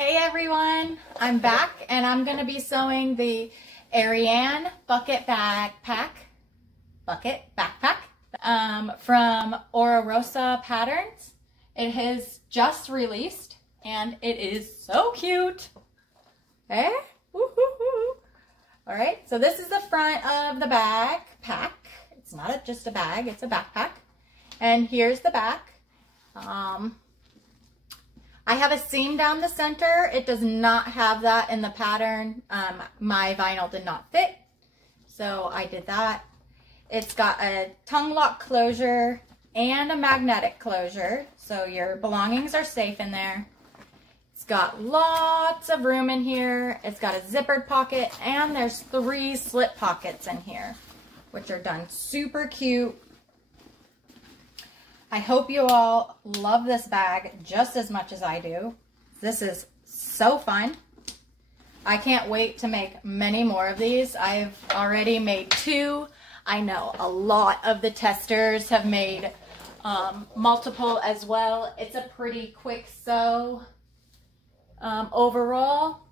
Hey everyone, I'm back and I'm going to be sewing the Arianne bucket backpack from Oro Rosa Patterns. It has just released and it is so cute. Eh? Alright, so this is the front of the backpack. It's not just a bag, it's a backpack. And here's the back. I have a seam down the center. It does not have that in the pattern. My vinyl did not fit, so I did that. It's got a tongue lock closure and a magnetic closure, so your belongings are safe in there. It's got lots of room in here. It's got a zippered pocket, and there's 3 slip pockets in here, which are done super cute. I hope you all love this bag just as much as I do. This is so fun. I can't wait to make many more of these. I've already made 2. I know a lot of the testers have made multiple as well. It's a pretty quick sew overall,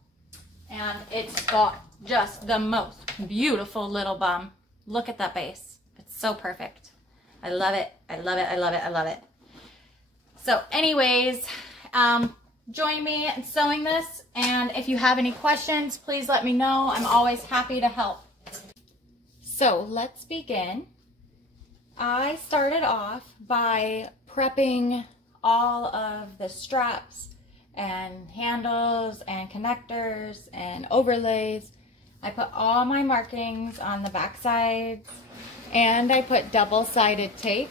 and it's got just the most beautiful little bum. Look at that base. It's so perfect. I love it. I love it. I love it. I love it. So anyways, join me in sewing this. And if you have any questions, please let me know. I'm always happy to help. So let's begin. I started off by prepping all of the straps and handles and connectors and overlays. I put all my markings on the back sides, and I put double-sided tape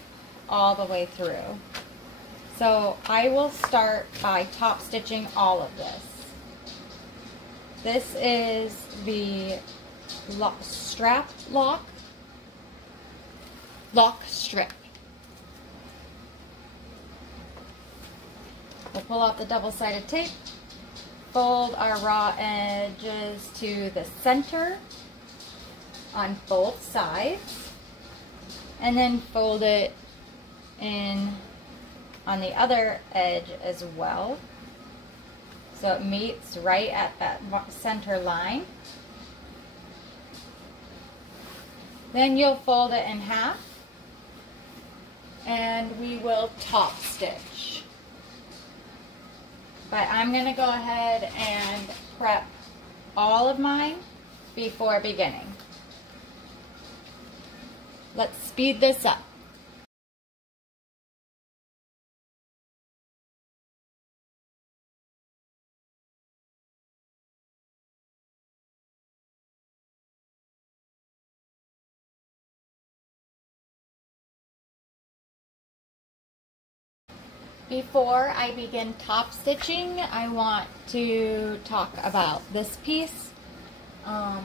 all the way through. So I will start by top stitching all of this. This is the strap lock strip. We'll pull out the double-sided tape, fold our raw edges to the center on both sides, and then fold it in on the other edge as well, so it meets right at that center line. Then you'll fold it in half, and we will top stitch. But I'm going to go ahead and prep all of mine before beginning. Let's speed this up. Before I begin top stitching, I want to talk about this piece. I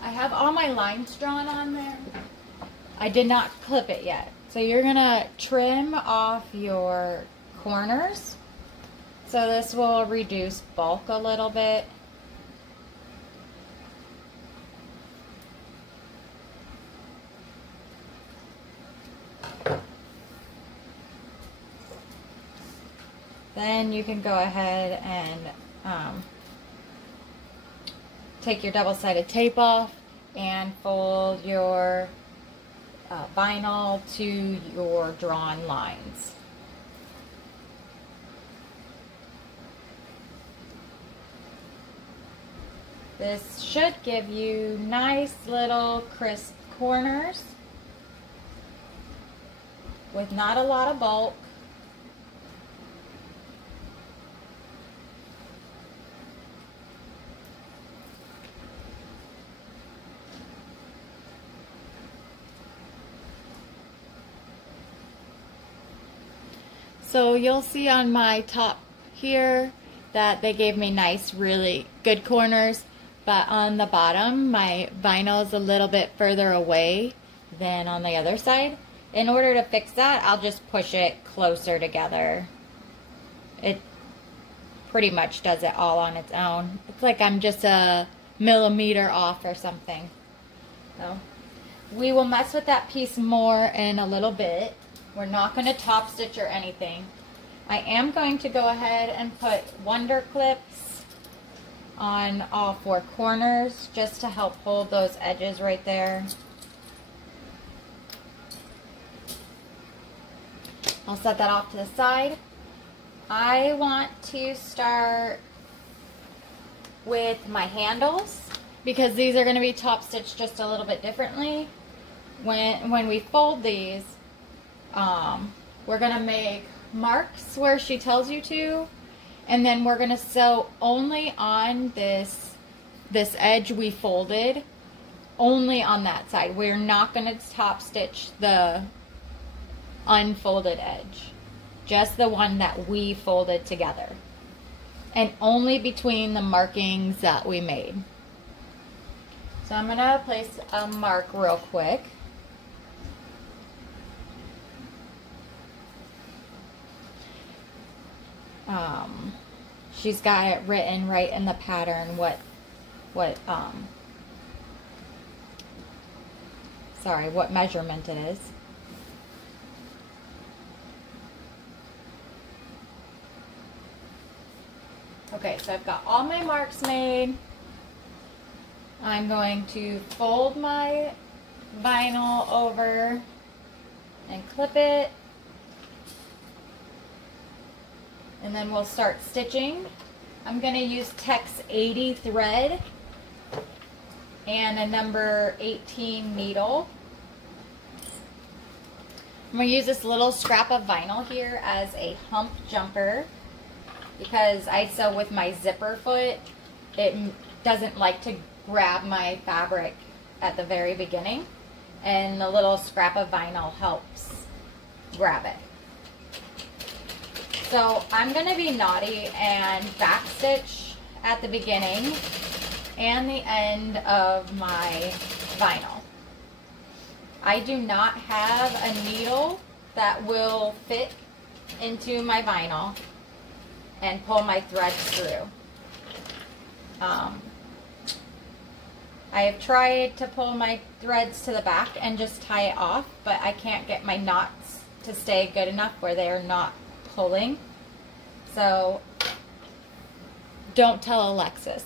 have all my lines drawn on there. I did not clip it yet. So you're gonna trim off your corners. So this will reduce bulk a little bit. Then you can go ahead and take your double-sided tape off and fold your vinyl to your drawn lines. This should give you nice little crisp corners with not a lot of bulk. So you'll see on my top here that they gave me nice, really good corners, but on the bottom, my vinyl is a little bit further away than on the other side. In order to fix that, I'll just push it closer together. It pretty much does it all on its own. It's like I'm just a millimeter off or something. So we will mess with that piece more in a little bit. We're not going to top stitch or anything. I am going to go ahead and put Wonder clips on all four corners just to help hold those edges right there. I'll set that off to the side. I want to start with my handles because these are going to be top stitched just a little bit differently. When we fold these, we're going to make marks where she tells you to, and then we're going to sew only on this edge we folded, only on that side. We're not going to top stitch the unfolded edge, just the one that we folded together, and only between the markings that we made. So I'm going to place a mark real quick. She's got it written right in the pattern what measurement it is. Okay, so I've got all my marks made. I'm going to fold my vinyl over and clip it. And then we'll start stitching. I'm going to use Tex 80 thread and a number 18 needle. I'm going to use this little scrap of vinyl here as a hump jumper because I sew with my zipper foot. It doesn't like to grab my fabric at the very beginning, and the little scrap of vinyl helps grab it. So I'm going to be naughty and backstitch at the beginning and the end of my vinyl. I do not have a needle that will fit into my vinyl and pull my threads through. I have tried to pull my threads to the back and just tie it off, but I can't get my knots to stay good enough where they are not pulling. So don't tell Alexis.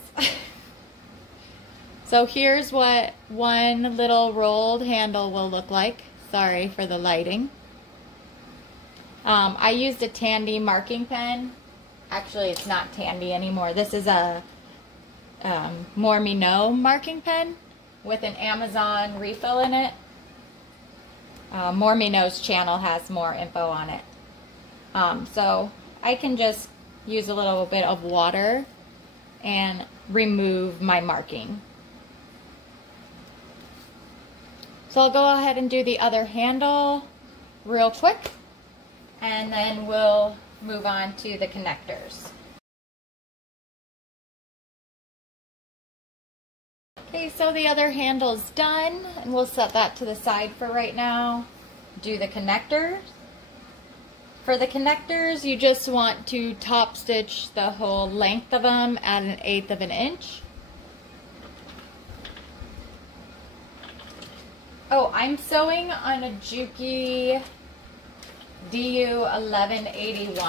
So here's what one little rolled handle will look like. Sorry for the lighting. I used a Tandy marking pen. Actually, it's not Tandy anymore. This is a More Me Know marking pen with an Amazon refill in it. More Me Know's channel has more info on it. So I can just use a little bit of water and remove my marking. So I'll go ahead and do the other handle real quick, and then we'll move on to the connectors. Okay, so the other handle's done, and we'll set that to the side for right now. Do the connectors. For the connectors, you just want to top stitch the whole length of them at 1/8 of an inch. Oh, I'm sewing on a Juki DU 1181.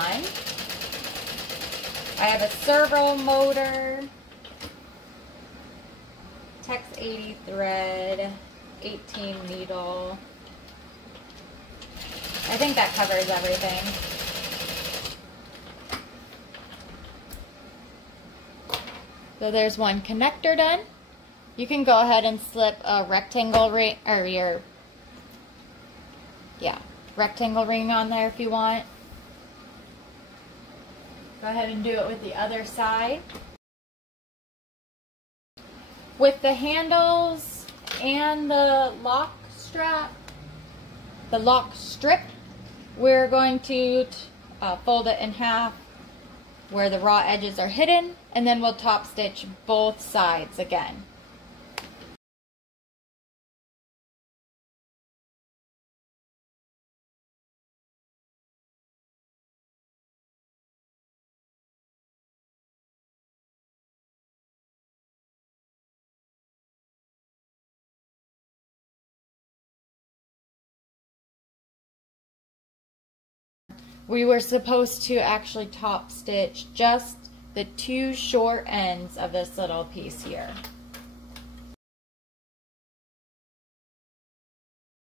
I have a servo motor, Tex 80 thread, 18 needle. I think that covers everything. So there's one connector done. You can go ahead and slip a rectangle ring, or rectangle ring on there if you want. Go ahead and do it with the other side. With the handles and the lock strip, we're going to fold it in half where the raw edges are hidden, and then we'll top stitch both sides again. We were supposed to actually top stitch just the two short ends of this little piece here.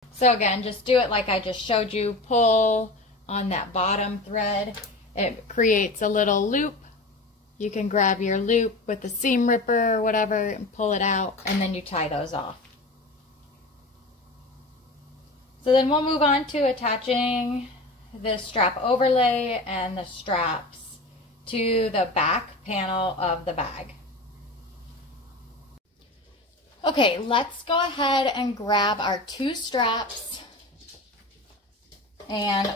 So again, just do it like I just showed you. Pull on that bottom thread. It creates a little loop. You can grab your loop with the seam ripper or whatever and pull it out, and then you tie those off. So then we'll move on to attaching the strap overlay and the straps to the back panel of the bag. Okay, let's go ahead and grab our two straps and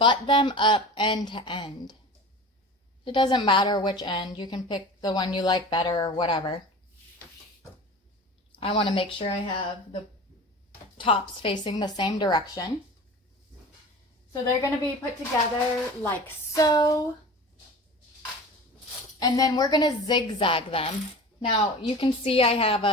butt them up end to end. It doesn't matter which end. You can pick the one you like better or whatever. I want to make sure I have the tops facing the same direction. So they're going to be put together like so. And then we're going to zigzag them. Now you can see I have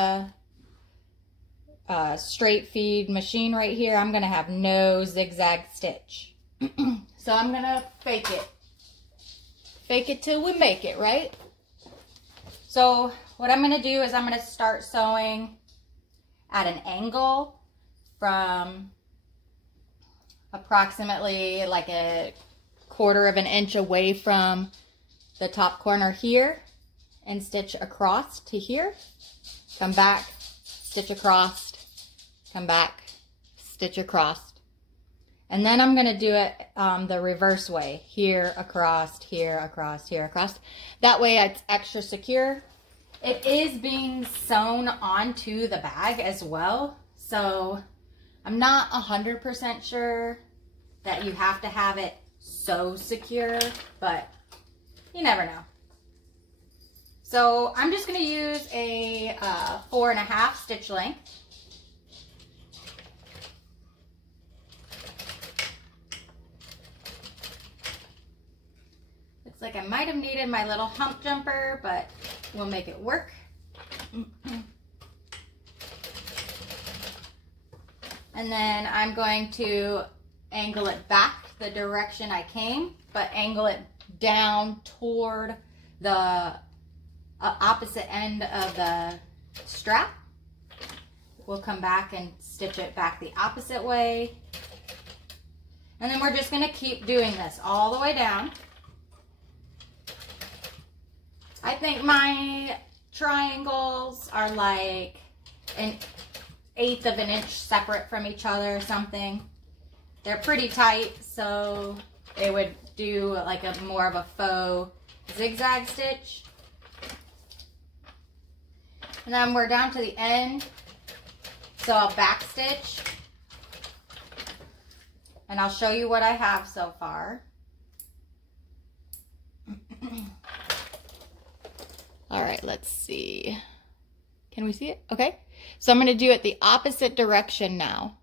a straight feed machine right here. I'm going to have no zigzag stitch. So I'm going to fake it. Fake it till we make it, right? So what I'm going to do is I'm going to start sewing at an angle from approximately like a 1/4 of an inch away from the top corner here and stitch across to here. Come back, stitch across, come back, stitch across. And then I'm going to do it the reverse way. Here, across, here, across, here, across. That way it's extra secure. It is being sewn onto the bag as well. So I'm not 100% sure that you have to have it so secure, but you never know. So I'm just going to use a 4.5 stitch length. Looks like I might have needed my little hump jumper, but we'll make it work. And then I'm going to angle it back the direction I came, but angle it down toward the opposite end of the strap. We'll come back and stitch it back the opposite way. And then we're just going to keep doing this all the way down. I think my triangles are like 1/8 of an inch separate from each other or something. They're pretty tight, so it would do like a more of a faux zigzag stitch. And then we're down to the end, so I'll back stitch. And I'll show you what I have so far. All right, let's see. Can we see it? Okay. So I'm going to do it the opposite direction now.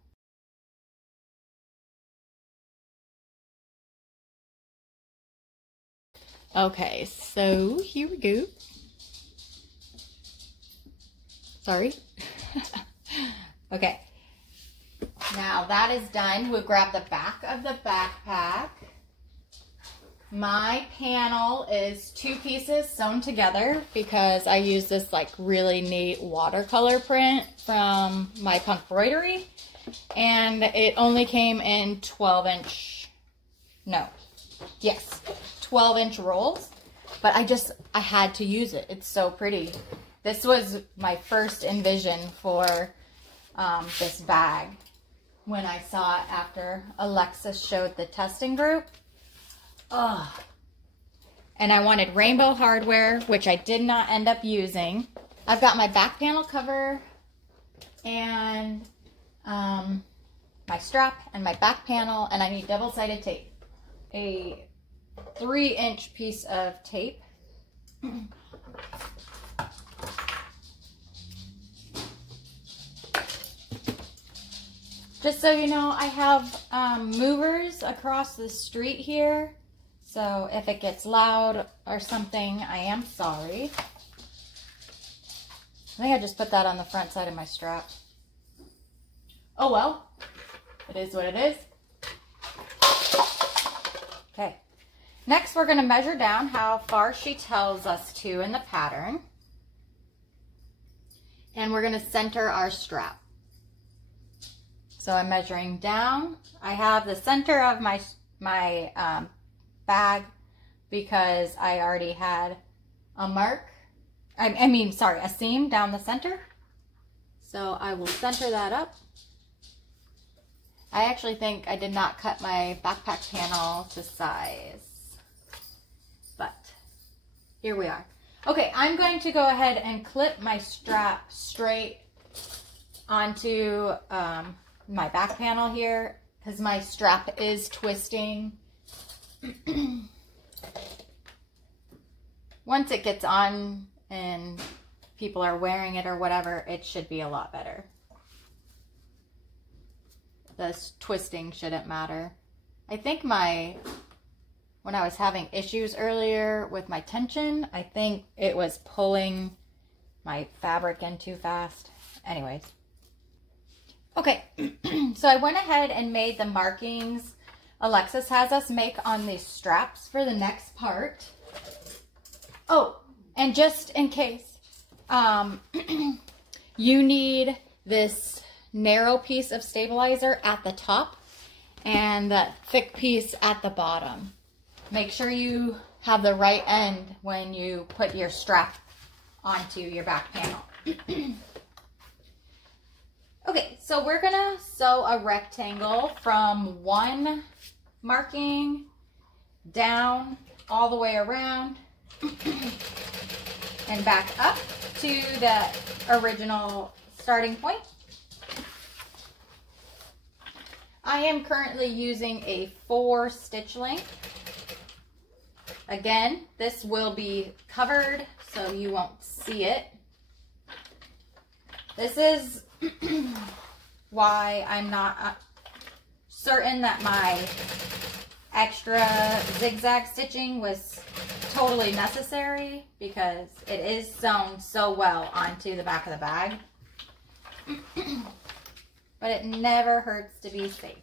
Okay, so here we go. Sorry. Okay. Now that is done. We'll grab the back of the backpack. My panel is 2 pieces sewn together because I use this like really neat watercolor print from my punk embroidery, and it only came in 12-inch, no, yes, 12-inch rolls, but I had to use it. It's so pretty. This was my first envision for this bag when I saw it after Alexis showed the testing group. Oh, and I wanted rainbow hardware, which I did not end up using. I've got my back panel cover and my strap and my back panel, and I need double-sided tape. A 3-inch piece of tape. Just so you know, I have movers across the street here. So if it gets loud or something, I am sorry. I think I just put that on the front side of my strap. Oh well, it is what it is. Okay, Next, we're going to measure down how far she tells us to in the pattern. And we're going to center our strap. So I'm measuring down. I have the center of my bag because I already had a mark. A seam down the center. So I will center that up. I actually think I did not cut my backpack panel to size. But here we are. Okay, I'm going to go ahead and clip my strap straight onto my back panel here because my strap is twisting. Once it gets on and people are wearing it or whatever, it should be a lot better. This twisting shouldn't matter. I think when I was having issues earlier with my tension, I think it was pulling my fabric in too fast. Anyways. Okay, so I went ahead and made the markings Alexis has us make on these straps for the next part. Oh, and just in case, you need this narrow piece of stabilizer at the top and that thick piece at the bottom. Make sure you have the right end when you put your strap onto your back panel. Okay, so we're gonna sew a rectangle from one marking down all the way around and back up to the original starting point. I am currently using a 4 stitch length. Again, this will be covered so you won't see it. This is why I'm not certain that my extra zigzag stitching was totally necessary, because it is sewn so well onto the back of the bag. But it never hurts to be safe.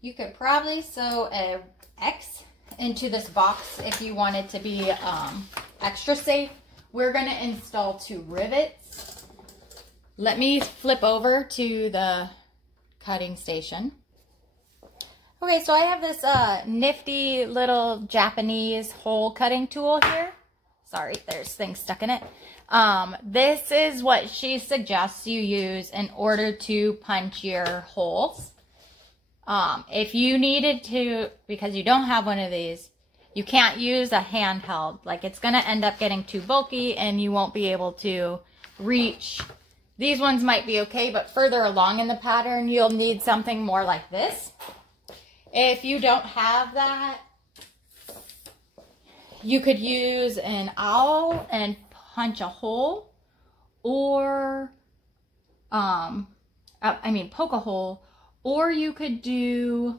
You could probably sew a X into this box if you wanted to be extra safe. We're going to install 2 rivets. Let me flip over to the cutting station. Okay, so I have this nifty little Japanese hole cutting tool here. Sorry, there's things stuck in it. This is what she suggests you use in order to punch your holes. If you needed to, because you don't have one of these, you can't use a handheld. Like, it's going to end up getting too bulky and you won't be able to reach. These ones might be okay, but further along in the pattern, you'll need something more like this. If you don't have that, you could use an awl and punch a hole, or, poke a hole, or you could do,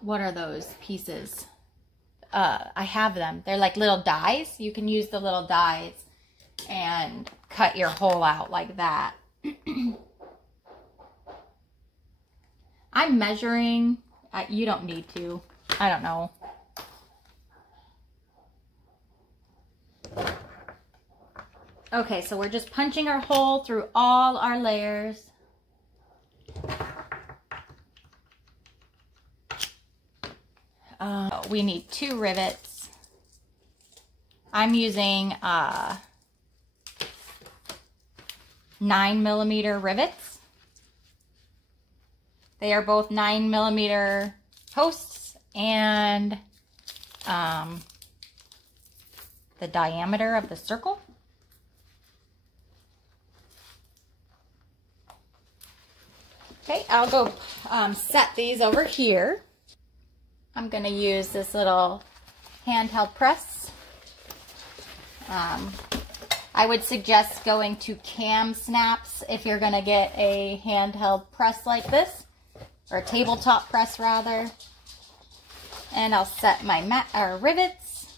what are those pieces? I have them. They're like little dies. You can use the little dies and cut your hole out like that. I'm measuring. You don't need to. I don't know. Okay, so we're just punching our hole through all our layers. We need 2 rivets. I'm using 9mm rivets. They are both 9mm posts, and the diameter of the circle. Okay, I'll go set these over here. I'm going to use this little handheld press. I would suggest going to cam snaps if you're going to get a handheld press like this, or a tabletop press rather. And I'll set my rivets.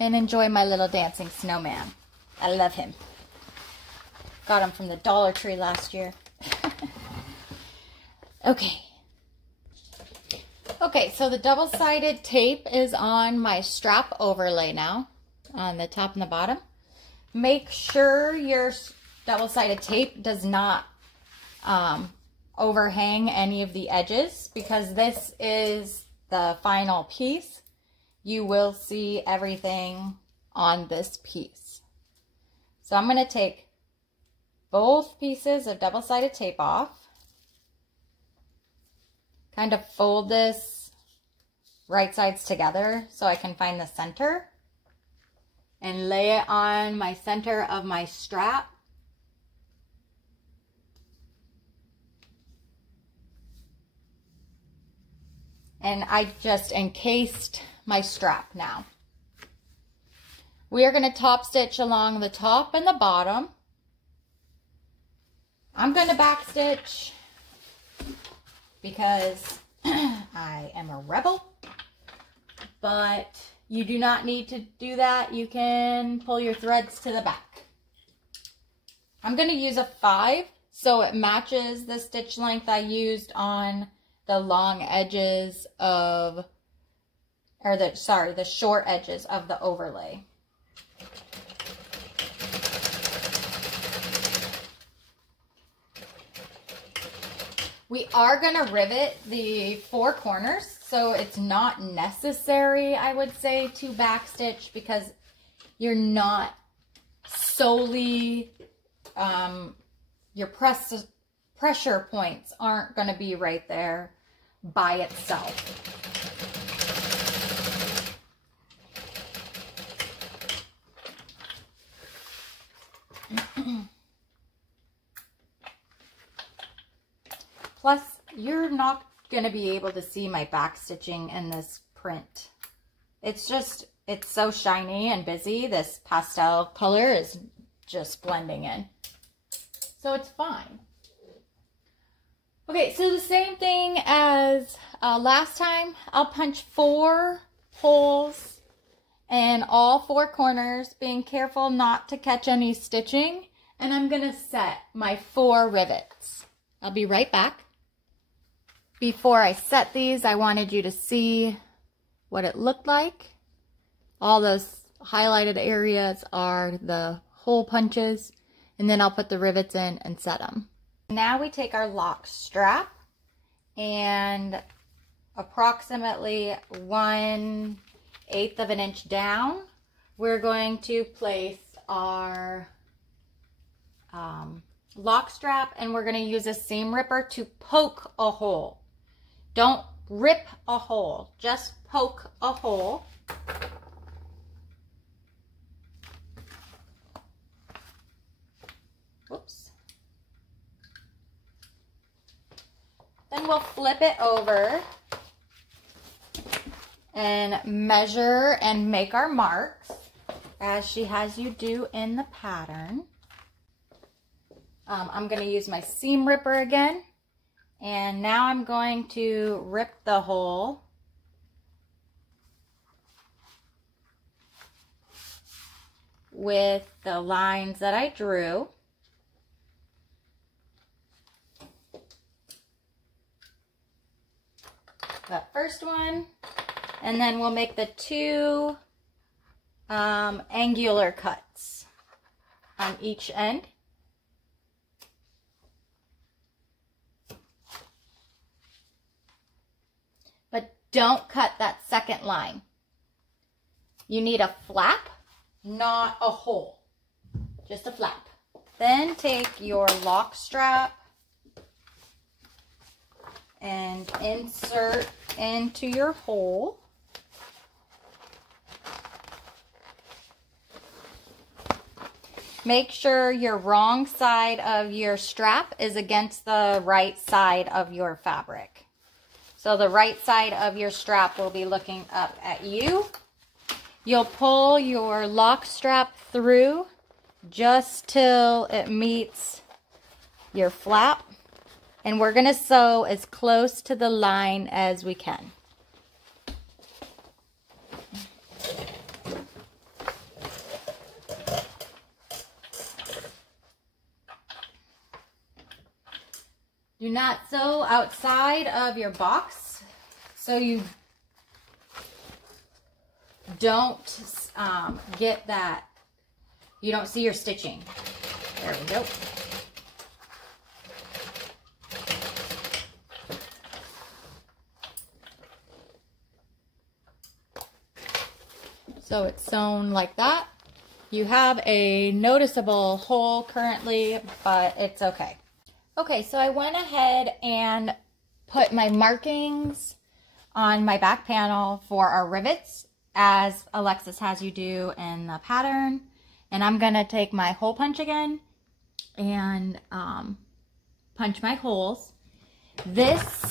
and enjoy my little dancing snowman. I love him. Got him from the Dollar Tree last year. Okay. Okay, so the double-sided tape is on my strap overlay now, on the top and the bottom. Make sure your double-sided tape does not overhang any of the edges, because this is the final piece. You will see everything on this piece. So I'm going to take both pieces of double-sided tape off. Kind of fold this right sides together so I can find the center and lay it on my center of my strap. And I just encased my strap now. We are going to top stitch along the top and the bottom. I'm going to back stitch because I am a rebel, but you do not need to do that. You can pull your threads to the back. I'm going to use a 5 so it matches the stitch length I used on the long edges of, or the short edges of the overlay. We are going to rivet the 4 corners, so it's not necessary, I would say, to backstitch, because you're not solely, your pressure points aren't going to be right there by itself. Plus, you're not going to be able to see my back stitching in this print. It's so shiny and busy. This pastel color is just blending in. So it's fine. Okay, so the same thing as last time. I'll punch 4 holes in all 4 corners, being careful not to catch any stitching. And I'm going to set my 4 rivets. I'll be right back. Before I set these, I wanted you to see what it looked like. All those highlighted areas are the hole punches, and then I'll put the rivets in and set them. Now we take our lock strap and approximately 1/8 of an inch down, we're going to place our lock strap, and we're going to use a seam ripper to poke a hole. Don't rip a hole, just poke a hole. Whoops. Then we'll flip it over and measure and make our marks as she has you do in the pattern. I'm going to use my seam ripper again. And now I'm going to rip the hole with the lines that I drew. That first one, and then we'll make the 2 angular cuts on each end. Don't cut that second line. You need a flap, not a hole. Just a flap. Then take your lock strap and insert into your hole. Make sure your wrong side of your strap is against the right side of your fabric. So the right side of your strap will be looking up at you. You'll pull your lock strap through just till it meets your flap. And we're going to sew as close to the line as we can. Do not sew outside of your box so you don't get that, you don't see your stitching. There we go. So it's sewn like that. You have a noticeable hole currently, but it's okay. Okay, so I went ahead and put my markings on my back panel for our rivets, as Alexis has you do in the pattern. And I'm gonna take my hole punch again and punch my holes. This,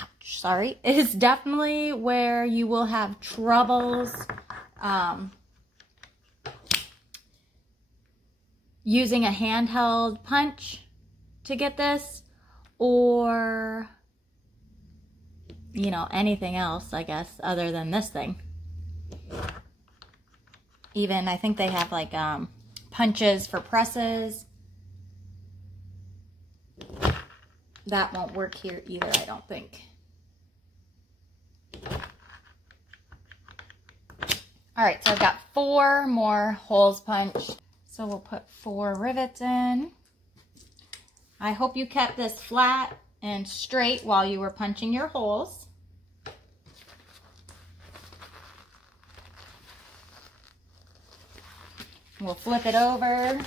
ouch, sorry, is definitely where you will have troubles using a handheld punch to get this, or, you know, anything else, I guess, other than this thing. Even, I think they have like punches for presses. That won't work here either, I don't think. All right, so I've got 4 more holes punched. So we'll put 4 rivets in. I hope you kept this flat and straight while you were punching your holes. We'll flip it over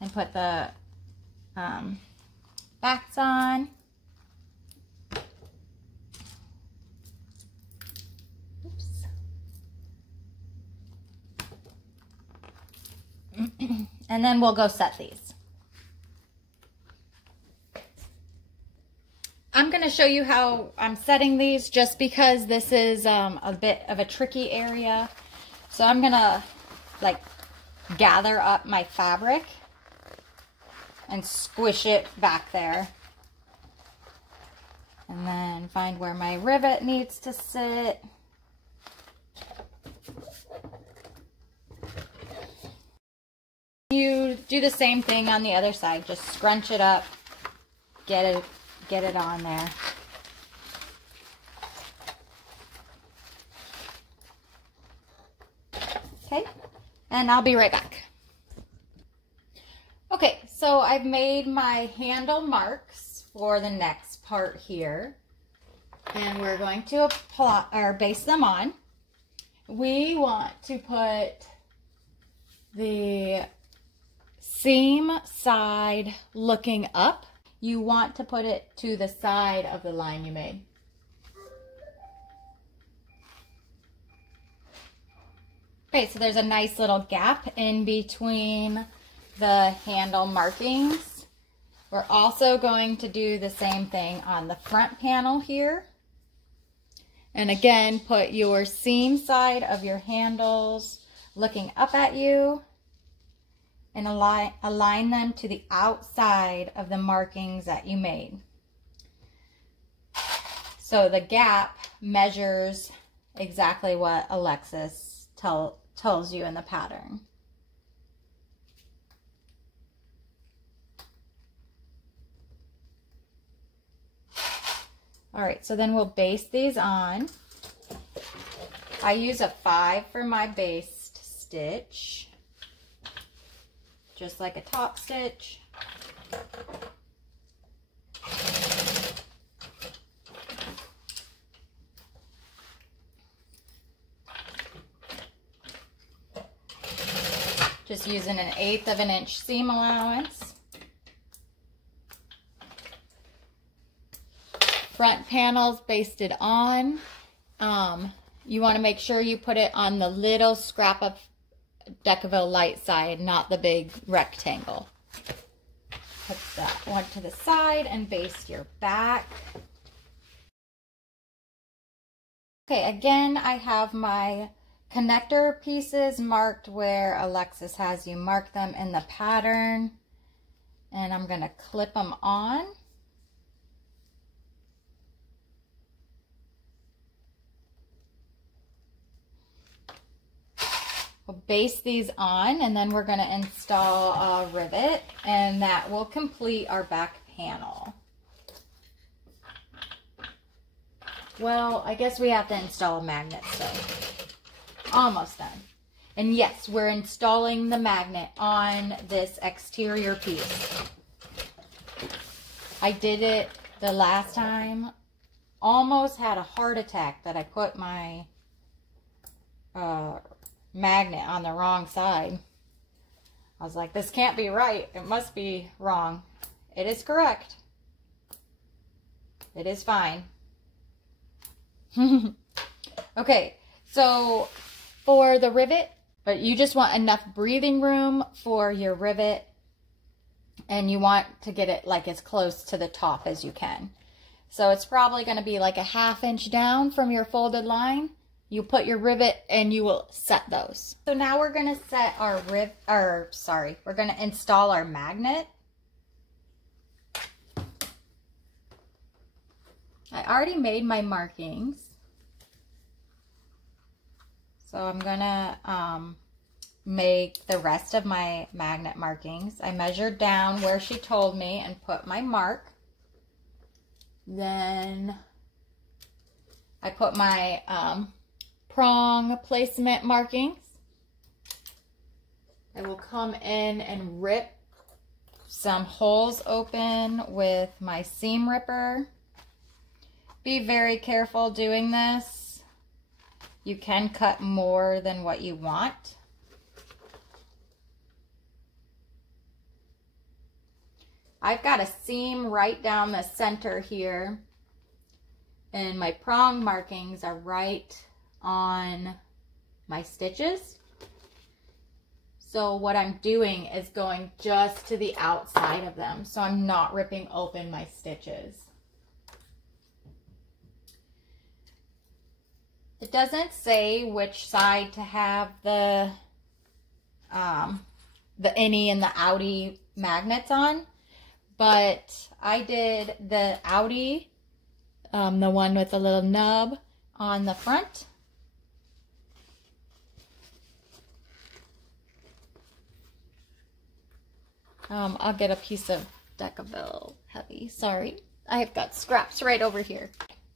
and put the backs on. Oops. And then we'll go set these. I'm going to show you how I'm setting these just because this is a bit of a tricky area. So I'm going to like gather up my fabric and squish it back there. And then find where my rivet needs to sit. You do the same thing on the other side. Just scrunch it up, get it on there. Okay, and I'll be right back. Okay, so I've made my handle marks for the next part here, and we're going to apply or baste them on. We want to put the seam side looking up. You want to put it to the side of the line you made. Okay, so there's a nice little gap in between the handle markings. We're also going to do the same thing on the front panel here. And again, put your seam side of your handles looking up at you and align them to the outside of the markings that you made. So the gap measures exactly what Alexis tells you in the pattern. All right, so then we'll baste these on. I use a 5 for my baste stitch, just like a top stitch. Just using an 1/8 of an inch seam allowance. Front panels basted on. You want to make sure you put it on the little scrap of Decaville light side, not the big rectangle. Put that one to the side and baste your back. Okay, again, I have my connector pieces marked where Alexis has you mark them in the pattern. And I'm going to clip them on. We'll baste these on, and then we're going to install a rivet, and that will complete our back panel. Well, I guess we have to install a magnet, so almost done. And yes, we're installing the magnet on this exterior piece. I did it the last time. Almost had a heart attack that I put my magnet on the wrong side. I was like, this can't be right. It must be wrong. It is correct. It is fine. Okay, so for the rivet, but you just want enough breathing room for your rivet, and you want to get it like as close to the top as you can. So it's probably going to be like a 1/2 inch down from your folded line. You put your rivet and you will set those. So now we're going to set our we're going to install our magnet. I already made my markings. So I'm going to make the rest of my magnet markings. I measured down where she told me and put my mark. Then I put my prong placement markings. I will come in and rip some holes open with my seam ripper. Be very careful doing this. You can cut more than what you want. I've got a seam right down the center here, and my prong markings are right on my stitches. So what I'm doing is going just to the outside of them, so I'm not ripping open my stitches. It doesn't say which side to have the innie and the outie magnets on, but I did the outie, the one with the little nub on the front. I'll get a piece of Decaville Heavy. Sorry, I've got scraps right over here.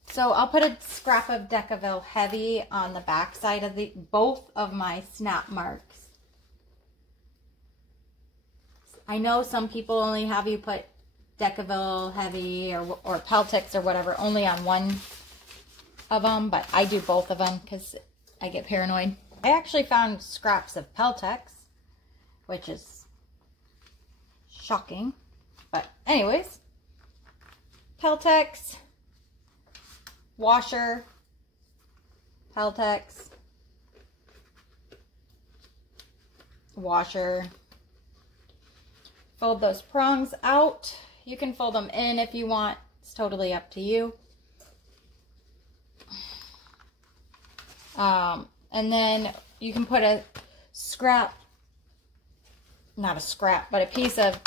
So I'll put a scrap of Decaville Heavy on the back side of both of my snap marks. I know some people only have you put Decaville Heavy or Peltex or whatever only on one of them, but I do both of them because I get paranoid. I actually found scraps of Peltex, which is shocking, but anyways, Peltex, washer, Peltex, washer. Fold those prongs out. You can fold them in if you want. It's totally up to you. And then you can put a scrap, not a scrap, but a piece of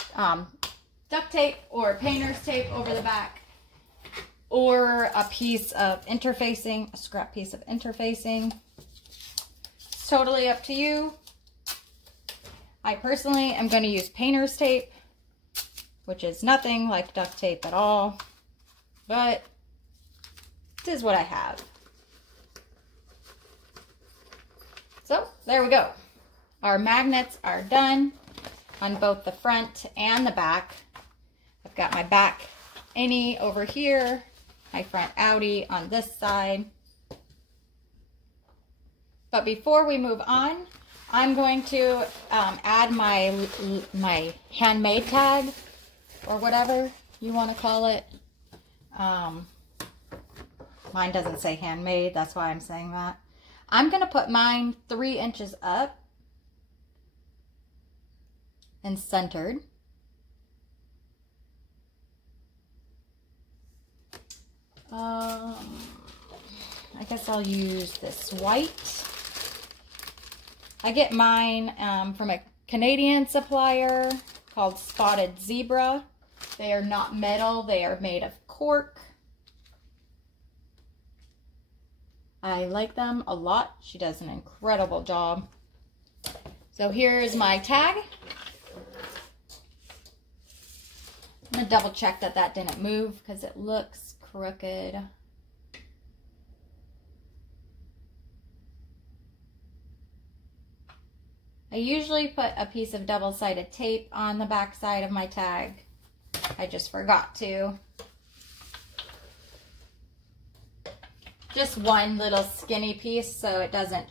duct tape or painter's tape over the back, or a piece of interfacing, a scrap piece of interfacing. It's totally up to you. I personally am going to use painter's tape, which is nothing like duct tape at all, but this is what I have. So there we go. Our magnets are done on both the front and the back. I've got my back innie over here, my front outie on this side. But before we move on, I'm going to add my handmade tag, or whatever you want to call it. Mine doesn't say handmade, that's why I'm saying that. I'm going to put mine 3 inches up and centered. I guess I'll use this white. I get mine from a Canadian supplier called Spotted Zebra. They are not metal, they are made of cork. I like them a lot. She does an incredible job. So here's my tag. I'm gonna double check that that didn't move because it looks crooked. I usually put a piece of double-sided tape on the back side of my tag. I just forgot to. Just one little skinny piece so it doesn't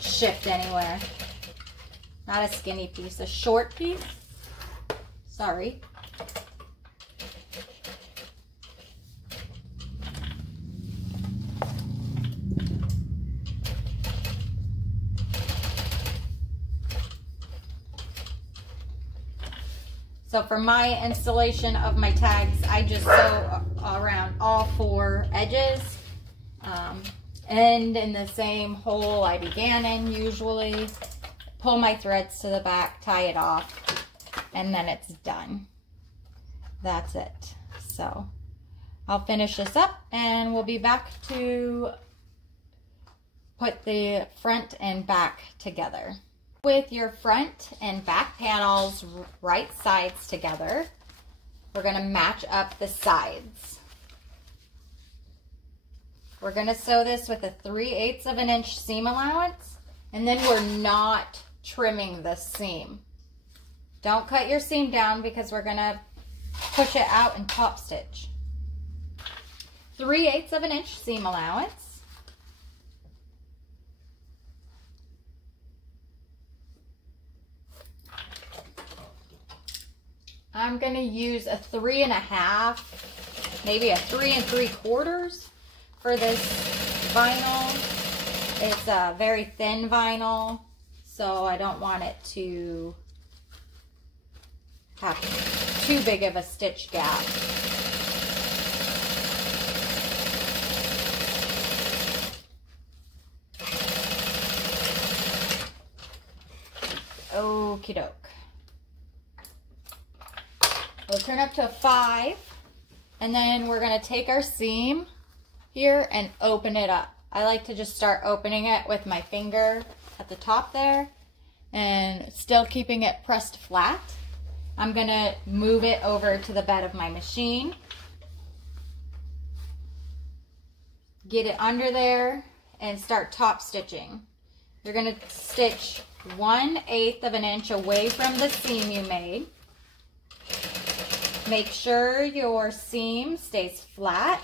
shift anywhere. Not a skinny piece, a short piece. Sorry. So for my installation of my tags, I just sew around all 4 edges, end in the same hole I began in usually, pull my threads to the back, tie it off, and then it's done. That's it. So I'll finish this up and we'll be back to put the front and back together. With your front and back panels right sides together, we're going to match up the sides. We're going to sew this with a 3/8 of an inch seam allowance, and then we're not trimming the seam. Don't cut your seam down because we're going to push it out and top stitch. 3/8 of an inch seam allowance. I'm going to use a 3.5, maybe a 3 3/4 for this vinyl. It's a very thin vinyl, so I don't want it to have too big of a stitch gap. Okie doke. We'll turn up to a 5, and then we're going to take our seam here and open it up. I like to just start opening it with my finger at the top there and still keeping it pressed flat. I'm going to move it over to the bed of my machine, get it under there, and start top stitching. You're going to stitch 1/8 of an inch away from the seam you made. Make sure your seam stays flat.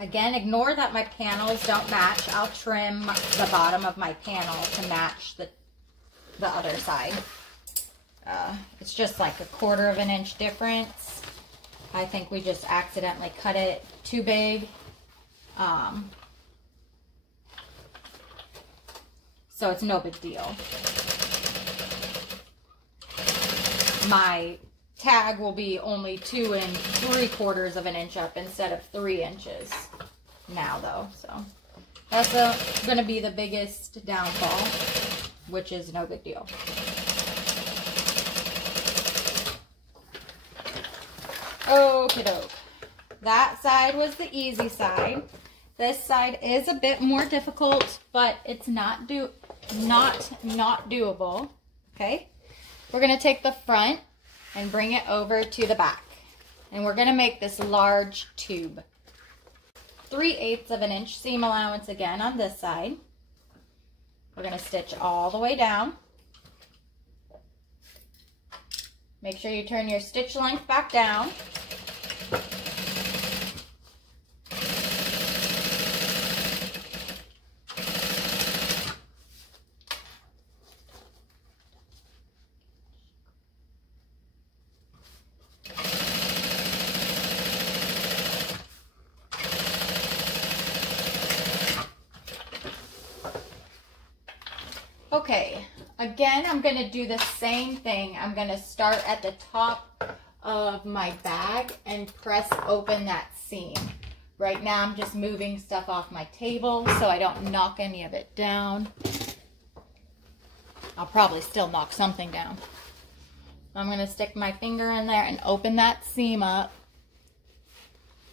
Again, ignore that my panels don't match. I'll trim the bottom of my panel to match the other side. It's just like 1/4 of an inch difference. I think we just accidentally cut it too big. So it's no big deal. My tag will be only 2 3/4 of an inch up instead of 3 inches now though. So that's going to be the biggest downfall, which is no big deal. Okie doke. That side was the easy side. This side is a bit more difficult, but it's not doable. Okay, we're going to take the front and bring it over to the back, and we're going to make this large tube. 3/8 of an inch seam allowance again on this side. We're going to stitch all the way down. Make sure you turn your stitch length back down. Okay, again, I'm going to do the same thing. I'm going to start at the top of my bag and press open that seam. Right now, I'm just moving stuff off my table so I don't knock any of it down. I'll probably still knock something down. I'm going to stick my finger in there and open that seam up.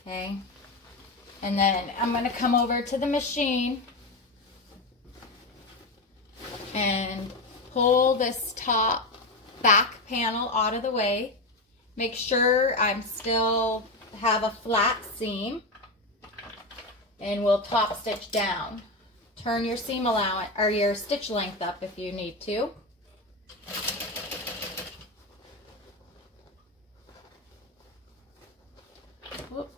Okay, and then I'm going to come over to the machine and pull this top back panel out of the way. Make sure I'm still have a flat seam. and we'll top stitch down. Turn your seam allowance or your stitch length up if you need to. Whoop.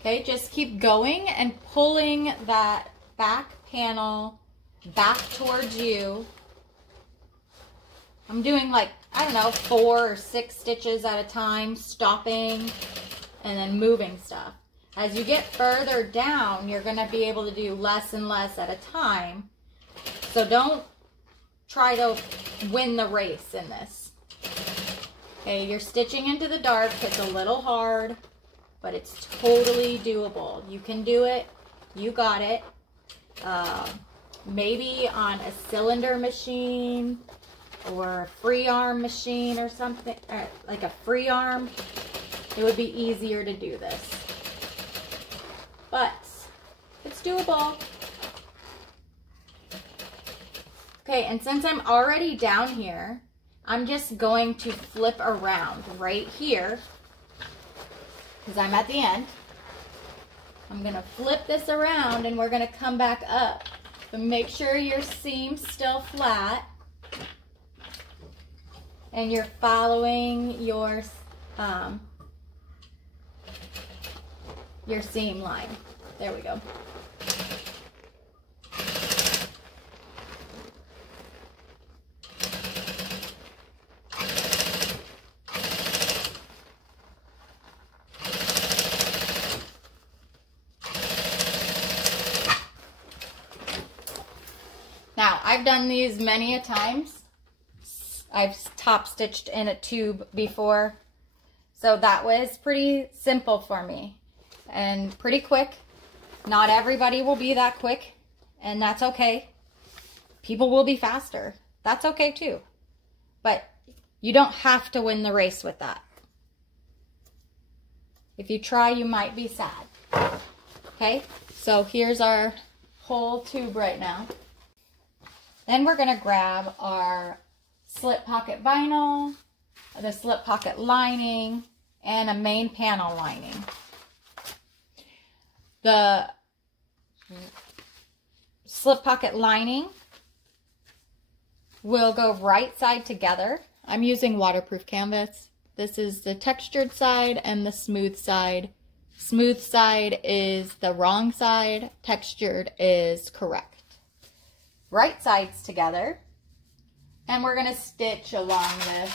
Okay, just keep going and pulling that back panel back towards you. I'm doing like, I don't know, 4 or 6 stitches at a time, stopping and then moving stuff. As you get further down, you're going to be able to do less and less at a time. So don't try to win the race in this. Okay, you're stitching into the dark. It's a little hard, but it's totally doable. You can do it. You got it. Maybe on a cylinder machine or a free arm machine or something, like a free arm, it would be easier to do this. But it's doable. Okay, and since I'm already down here, I'm just going to flip around right here because I'm at the end. I'm going to flip this around and we're going to come back up. But make sure your seam's still flat and you're following your seam line. There we go. Now, I've done these many a times. I've top stitched in a tube before. So that was pretty simple for me and pretty quick. Not everybody will be that quick, and that's okay. People will be faster. That's okay too. But you don't have to win the race with that. If you try, you might be sad. Okay, so here's our whole tube right now. Then we're going to grab our slip pocket vinyl, the slip pocket lining, and a main panel lining. The slip pocket lining will go right side together. I'm using waterproof canvas. This is the textured side and the smooth side. Smooth side is the wrong side, textured is correct. Right sides together, and we're going to stitch along this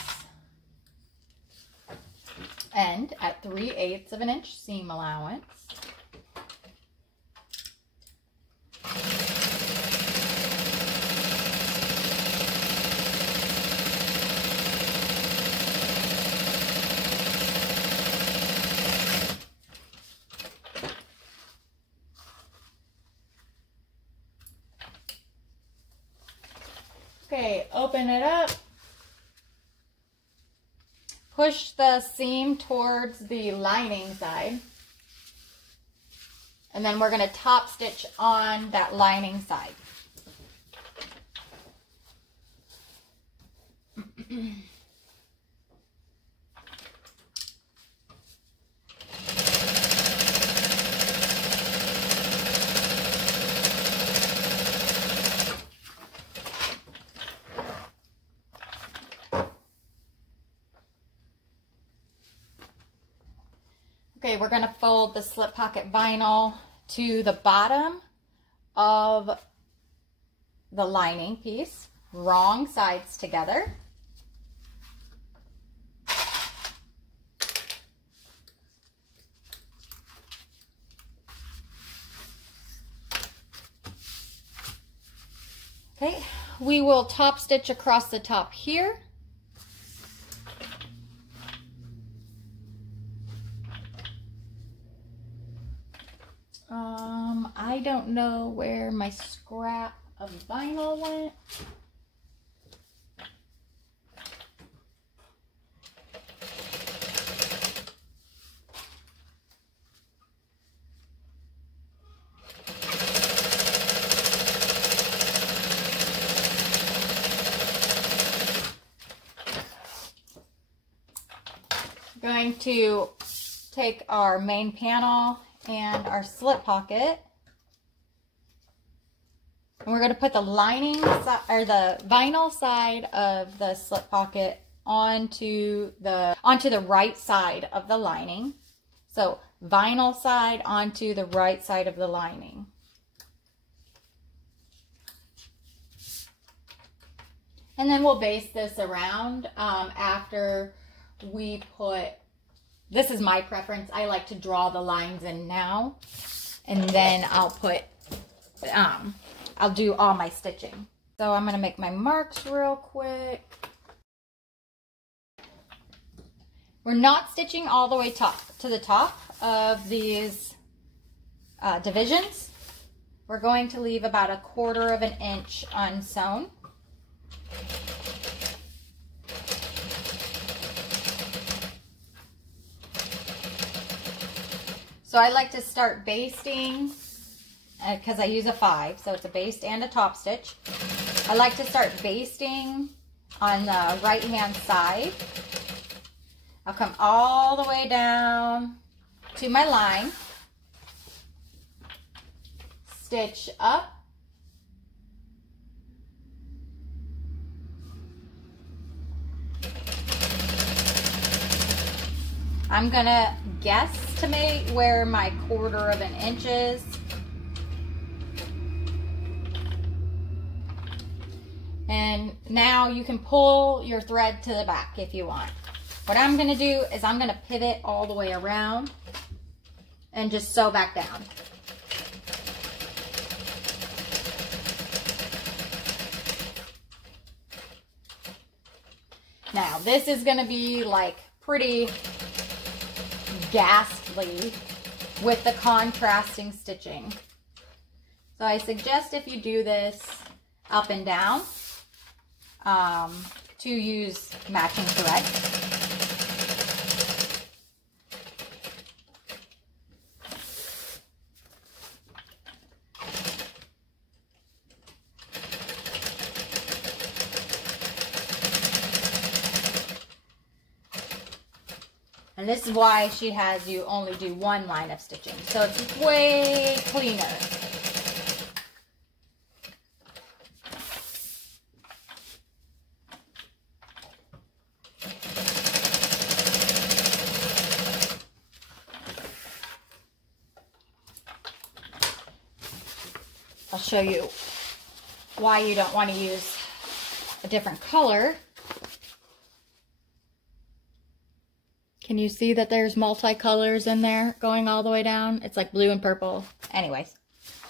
end at 3/8 of an inch seam allowance. Okay, open it up. Push the seam towards the lining side. And then we're going to top stitch on that lining side. Okay, we're going to fold the slip pocket vinyl to the bottom of the lining piece, wrong sides together. Okay, we will top stitch across the top here. I don't know where my scrap of vinyl went. Going to take our main panel and our slip pocket, and we're going to put the lining or the vinyl side of the slip pocket onto the right side of the lining. So vinyl side onto the right side of the lining. And then we'll baste this around after we put, this is my preference, I like to draw the lines in now, and then I'll put, I'll do all my stitching. So I'm going to make my marks real quick. We're not stitching all the way to the top of these divisions. We're going to leave about 1/4 of an inch unsewn. So I like to start basting because I use a 5, so it's a baste and a top stitch. I like to start basting on the right hand side. I'll come all the way down to my line, stitch up, I'm gonna guesstimate where my 1/4 of an inch is. And now you can pull your thread to the back if you want. What I'm gonna do is I'm gonna pivot all the way around and just sew back down. Now this is gonna be like pretty ghastly with the contrasting stitching. So I suggest if you do this up and down to use matching thread. And this is why she has you only do 1 line of stitching. So it's way cleaner. I'll show you why you don't want to use a different color. Can you see that there's multicolors in there going all the way down? It's like blue and purple. Anyways,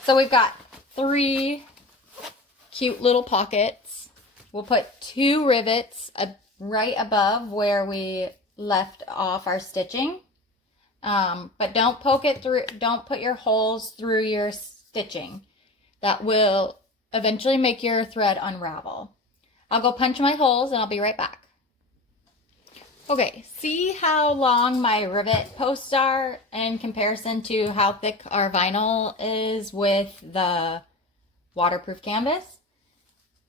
so we've got 3 cute little pockets. We'll put 2 rivets right above where we left off our stitching. But don't poke it through, don't put your holes through your stitching. That will eventually make your thread unravel. I'll go punch my holes and I'll be right back. Okay, see how long my rivet posts are in comparison to how thick our vinyl is with the waterproof canvas?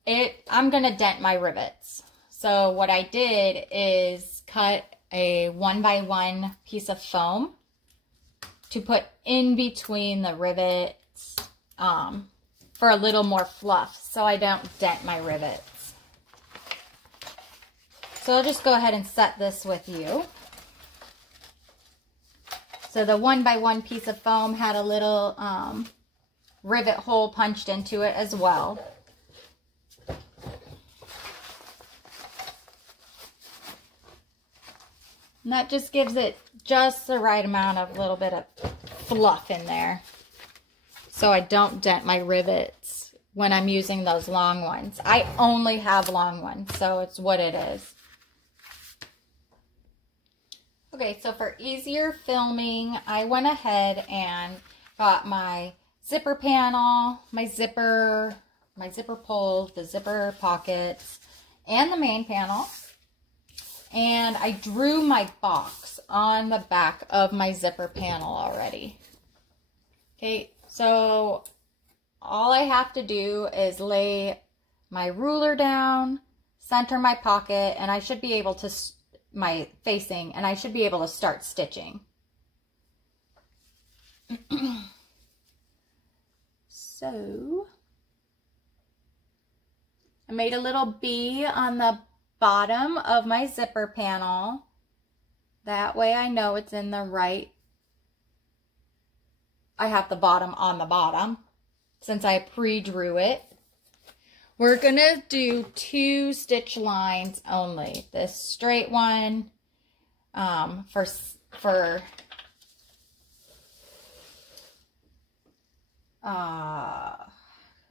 I'm gonna dent my rivets. So what I did is cut a 1x1 piece of foam to put in between the rivets for a little more fluff so I don't dent my rivets. So I'll just go ahead and set this with you. So the 1x1 piece of foam had a little rivet hole punched into it as well. And that just gives it just the right amount of little bit of fluff in there, so I don't dent my rivets when I'm using those long ones. I only have long ones, so it's what it is. Okay, so for easier filming, I went ahead and got my zipper panel, my zipper pulls, the zipper pockets, and the main panel. And I drew my box on the back of my zipper panel already. Okay, so all I have to do is lay my ruler down, center my pocket, and I should be able to, my facing, and I should be able to start stitching. So I made a little B on the bottom of my zipper panel. That way I know it's in the right. I have the bottom on the bottom since I pre-drew it. We're gonna do 2 stitch lines only. This straight one for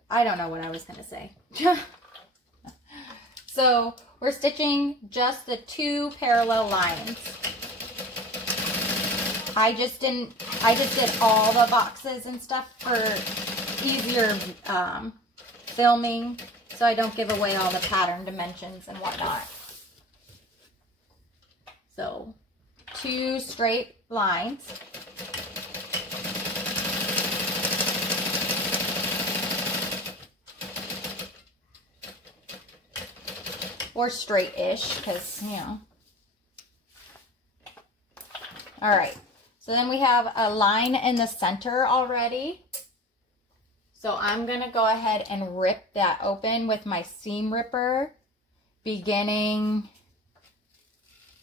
I don't know what I was gonna say. So we're stitching just the 2 parallel lines. I just did all the boxes and stuff for easier filming, so I don't give away all the pattern dimensions and whatnot. So 2 straight lines. Or straight-ish, because, you know. All right. So then we have a line in the center already. So I'm going to go ahead and rip that open with my seam ripper, beginning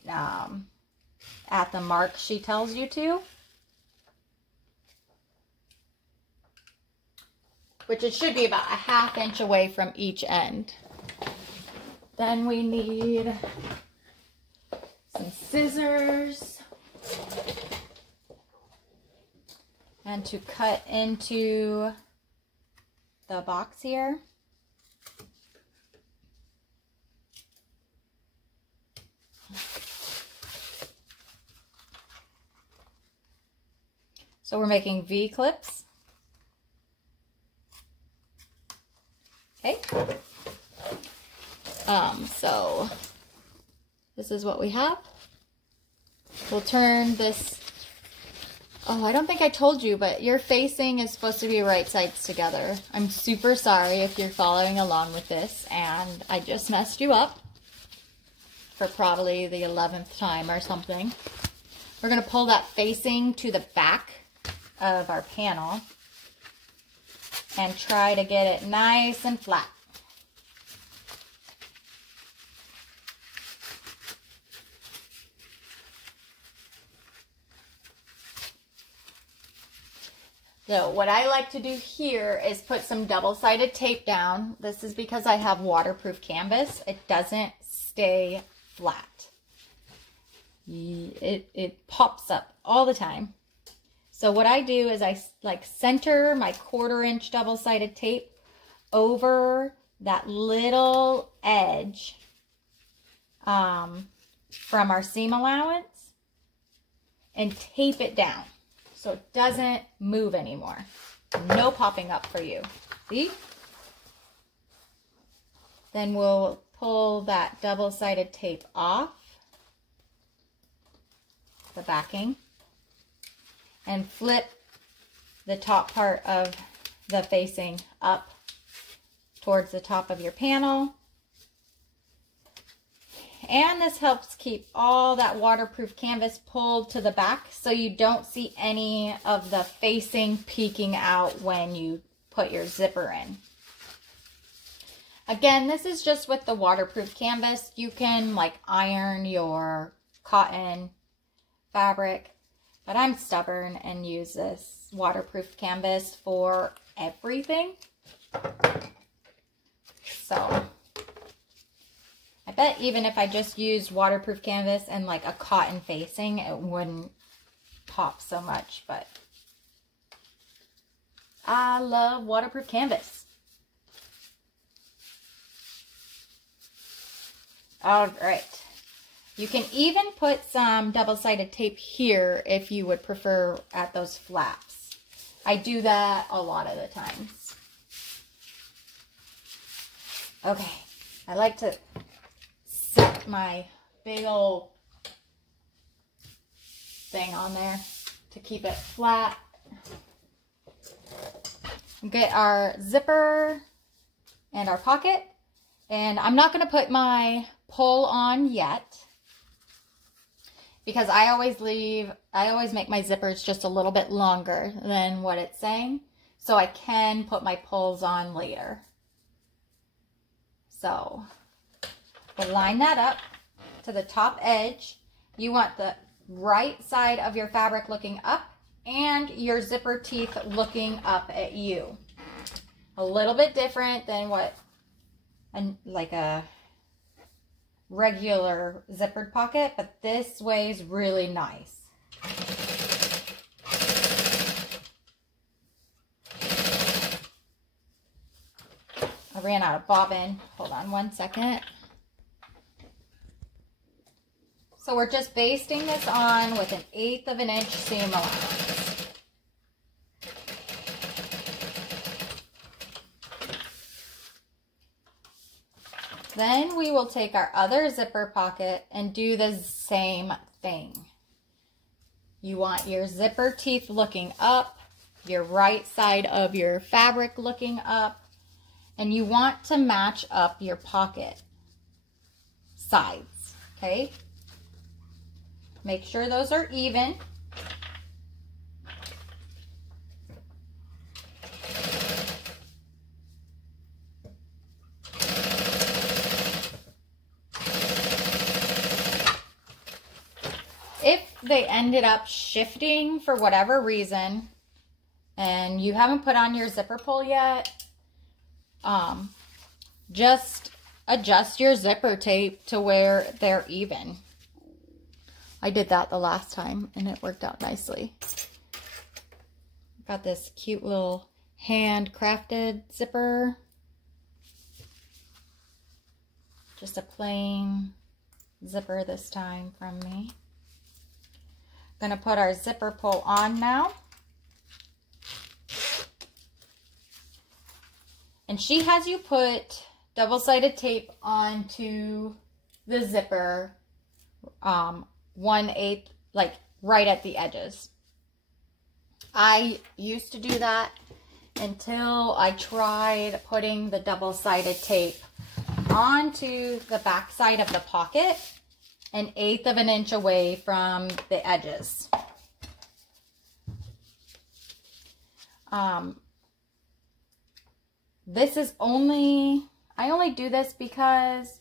at the mark she tells you to. Which it should be about a 1/2 inch away from each end. Then we need some scissors and to cut into the box here. So we're making V clips. Okay. So this is what we have. We'll turn this. Oh, I don't think I told you, but your facing is supposed to be right sides together. I'm super sorry if you're following along with this and I just messed you up for probably the 11th time or something. We're going to pull that facing to the back of our panel and try to get it nice and flat. So what I like to do here is put some double-sided tape down. This is because I have waterproof canvas. It doesn't stay flat. It pops up all the time. So what I do is I like center my 1/4 inch double-sided tape over that little edge from our seam allowance and tape it down so it doesn't move anymore. No popping up for you. See? Then we'll pull that double-sided tape off the backing and flip the top part of the facing up towards the top of your panel. And this helps keep all that waterproof canvas pulled to the back so you don't see any of the facing peeking out when you put your zipper in. Again, this is just with the waterproof canvas. You can like iron your cotton fabric, but I'm stubborn and use this waterproof canvas for everything. So I bet even if I just used waterproof canvas and like a cotton facing, it wouldn't pop so much, but I love waterproof canvas. All right. You can even put some double-sided tape here if you would prefer at those flaps. I do that a lot of the times. Okay. I like to set my big old thing on there to keep it flat. Get our zipper and our pocket. And I'm not going to put my pull on yet. because I always make my zippers just a little bit longer than what it's saying, so I can put my pulls on later. So we'll line that up to the top edge. You want the right side of your fabric looking up and your zipper teeth looking up at you. A little bit different than what like a regular zippered pocket, but this way is really nice. I ran out of bobbin. Hold on one second. So we're just basting this on with 1/8 of an inch seam allowance. Then we will take our other zipper pocket and do the same thing. You want your zipper teeth looking up, your right side of your fabric looking up, and you want to match up your pocket sides, okay? Make sure those are even. If they ended up shifting for whatever reason and you haven't put on your zipper pull yet, just adjust your zipper tape to where they're even. I did that the last time and it worked out nicely. Got this cute little handcrafted zipper. Just a plain zipper this time from me. Gonna put our zipper pull on now. And she has you put double-sided tape onto the zipper 1/8, like right at the edges. I used to do that until I tried putting the double-sided tape onto the back side of the pocket 1/8 of an inch away from the edges. This is I only do this because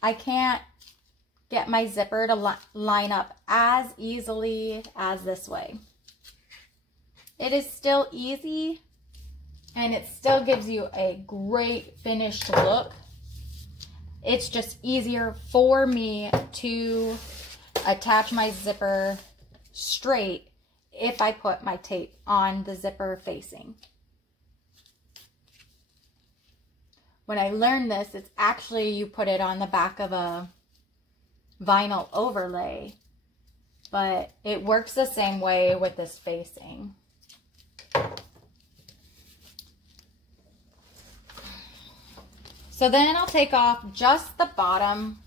I can't get my zipper to line up as easily as this way. It is still easy and it still gives you a great finished look. It's just easier for me to attach my zipper straight if I put my tape on the zipper facing. When I learned this, it's actually you put it on the back of a vinyl overlay, but it works the same way with this facing. So then I'll take off just the bottom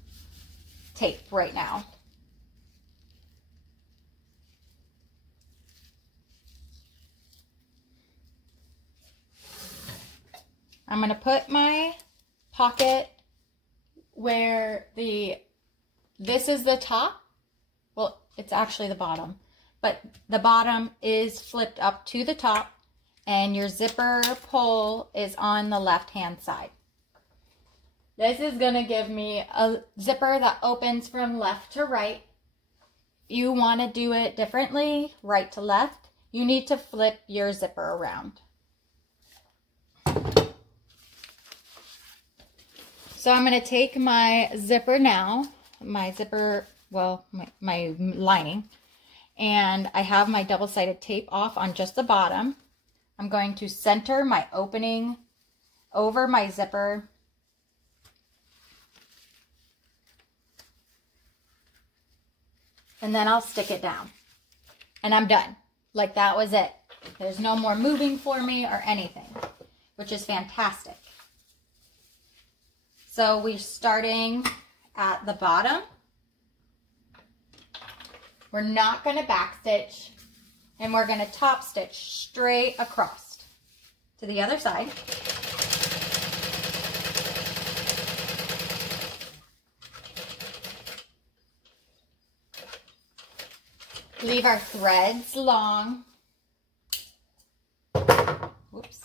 tape right now. I'm going to put my pocket where this is the top. Well, it's actually the bottom, but the bottom is flipped up to the top and your zipper pull is on the left-hand side. This is going to give me a zipper that opens from left to right. If you want to do it differently, right to left, you need to flip your zipper around. So I'm going to take my zipper now, my zipper, well, my lining, and I have my double-sided tape off on just the bottom. I'm going to center my opening over my zipper. And then I'll stick it down. And I'm done. Like, that was it. There's no more moving for me or anything, which is fantastic. So we're starting at the bottom. We're not going to backstitch, and we're going to top stitch straight across to the other side. leave our threads long. Whoops.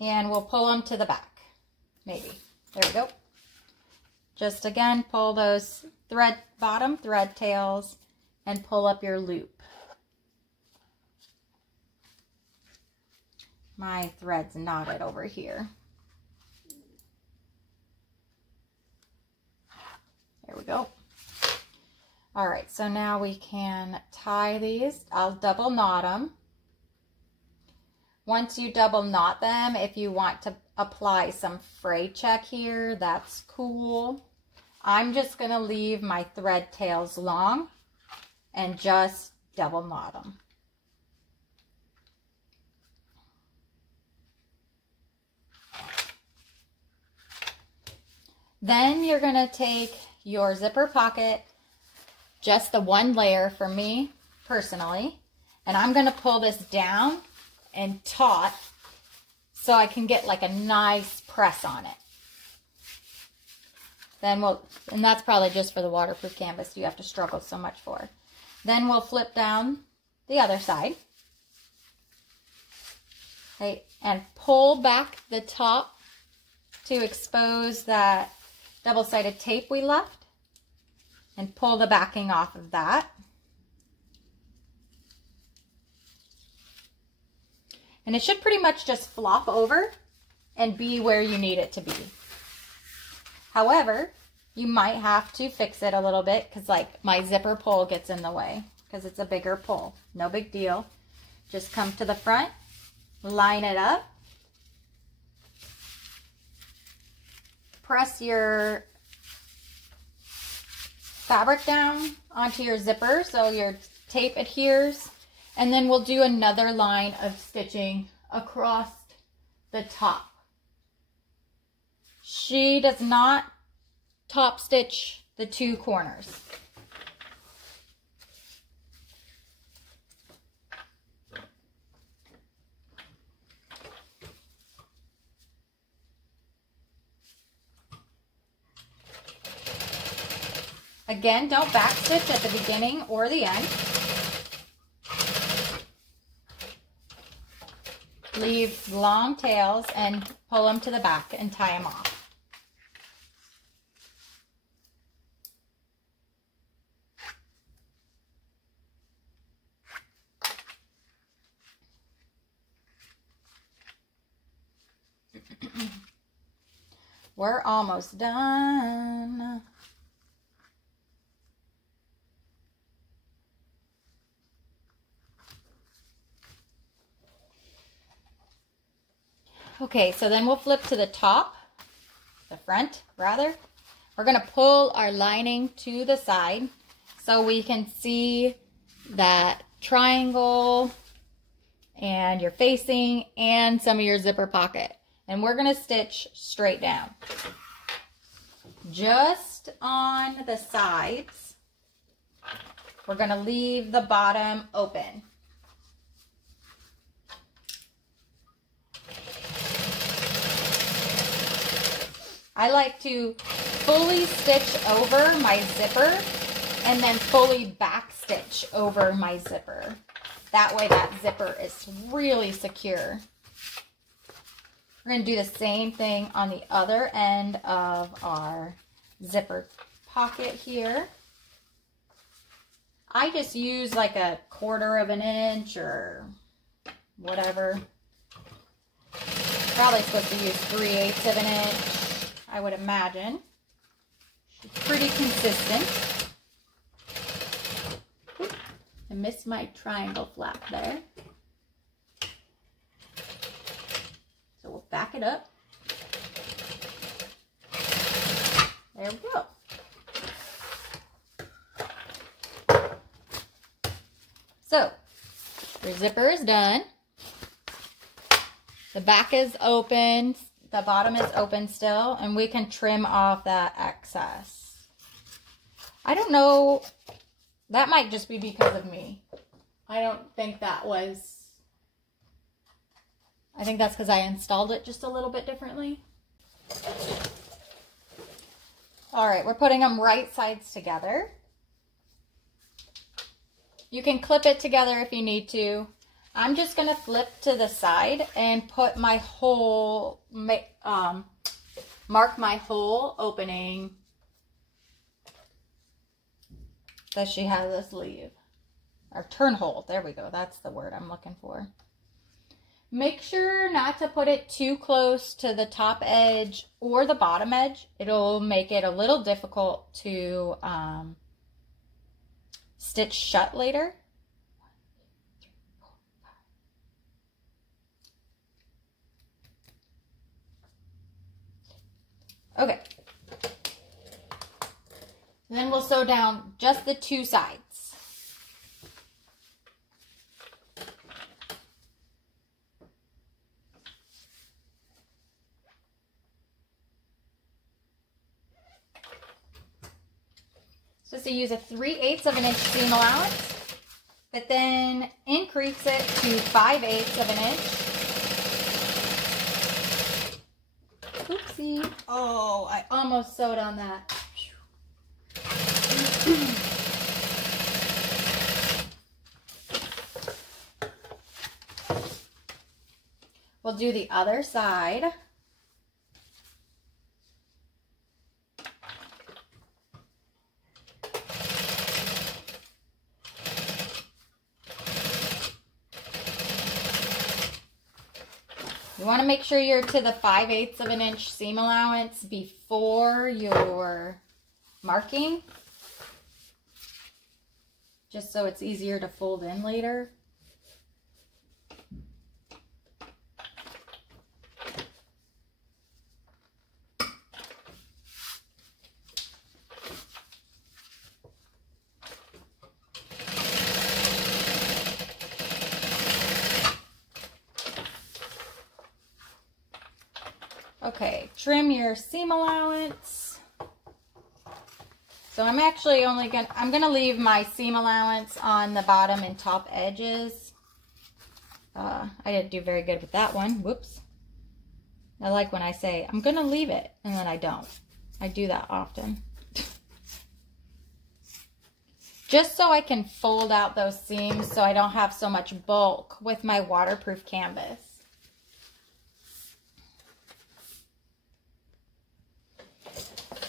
And we'll pull them to the back, maybe. There we go. Just again, pull those bottom thread tails and pull up your loop. My thread's knotted over here. There we go. All right, so now we can tie these. I'll double knot them. Once you double knot them, if you want to apply some fray check here, that's cool. I'm just gonna leave my thread tails long and just double knot them. Then you're gonna take your zipper pocket, just the one layer for me personally, and I'm gonna pull this down and taut so I can get like a nice press on it. Then and that's probably just for the waterproof canvas you have to struggle so much for. Then we'll flip down the other side. Okay, and pull back the top to expose that double-sided tape we left, and pull the backing off of that. And it should pretty much just flop over and be where you need it to be. However, you might have to fix it a little bit because like my zipper pull gets in the way because it's a bigger pull. No big deal. Just come to the front, line it up, press your fabric down onto your zipper so your tape adheres. And then we'll do another line of stitching across the top. She does not top stitch the two corners. Again, don't back stitch at the beginning or the end. Leave long tails and pull them to the back and tie them off. We're almost done. Okay, so then we'll flip to the top, the front rather. We're going to pull our lining to the side so we can see that triangle and your facing and some of your zipper pocket. And we're going to stitch straight down. Just on the sides, we're going to leave the bottom open. I like to fully stitch over my zipper and then fully back stitch over my zipper. That way that zipper is really secure. We're going to do the same thing on the other end of our zipper pocket here. I just use like a 1/4 of an inch or whatever. Probably supposed to use 3/8 of an inch. I would imagine. She's pretty consistent. Oop, I missed my triangle flap there. So we'll back it up. There we go. So, your zipper is done. The back is open. The bottom is open still, and we can trim off that excess. I don't know, that might just be because of me. I don't think that was, I think that's because I installed it just a little bit differently. All right, we're putting them right sides together. You can clip it together if you need to. I'm just going to flip to the side and put my hole, mark my hole opening that she has us leave. Or turn hole. There we go. That's the word I'm looking for. Make sure not to put it too close to the top edge or the bottom edge. It'll make it a little difficult to stitch shut later. Okay. And then we'll sew down just the two sides. So use a 3/8 of an inch seam allowance, but then increase it to 5/8 of an inch. Oopsie. Oh, I almost sewed on that. We'll do the other side. You want to make sure you're to the 5/8 of an inch seam allowance before your marking, just so it's easier to fold in later. Okay, trim your seam allowance. So I'm actually I'm gonna leave my seam allowance on the bottom and top edges. I didn't do very good with that one. Whoops. I like when I say I'm gonna leave it and then I don't. I do that often. Just so I can fold out those seams so I don't have so much bulk with my waterproof canvas.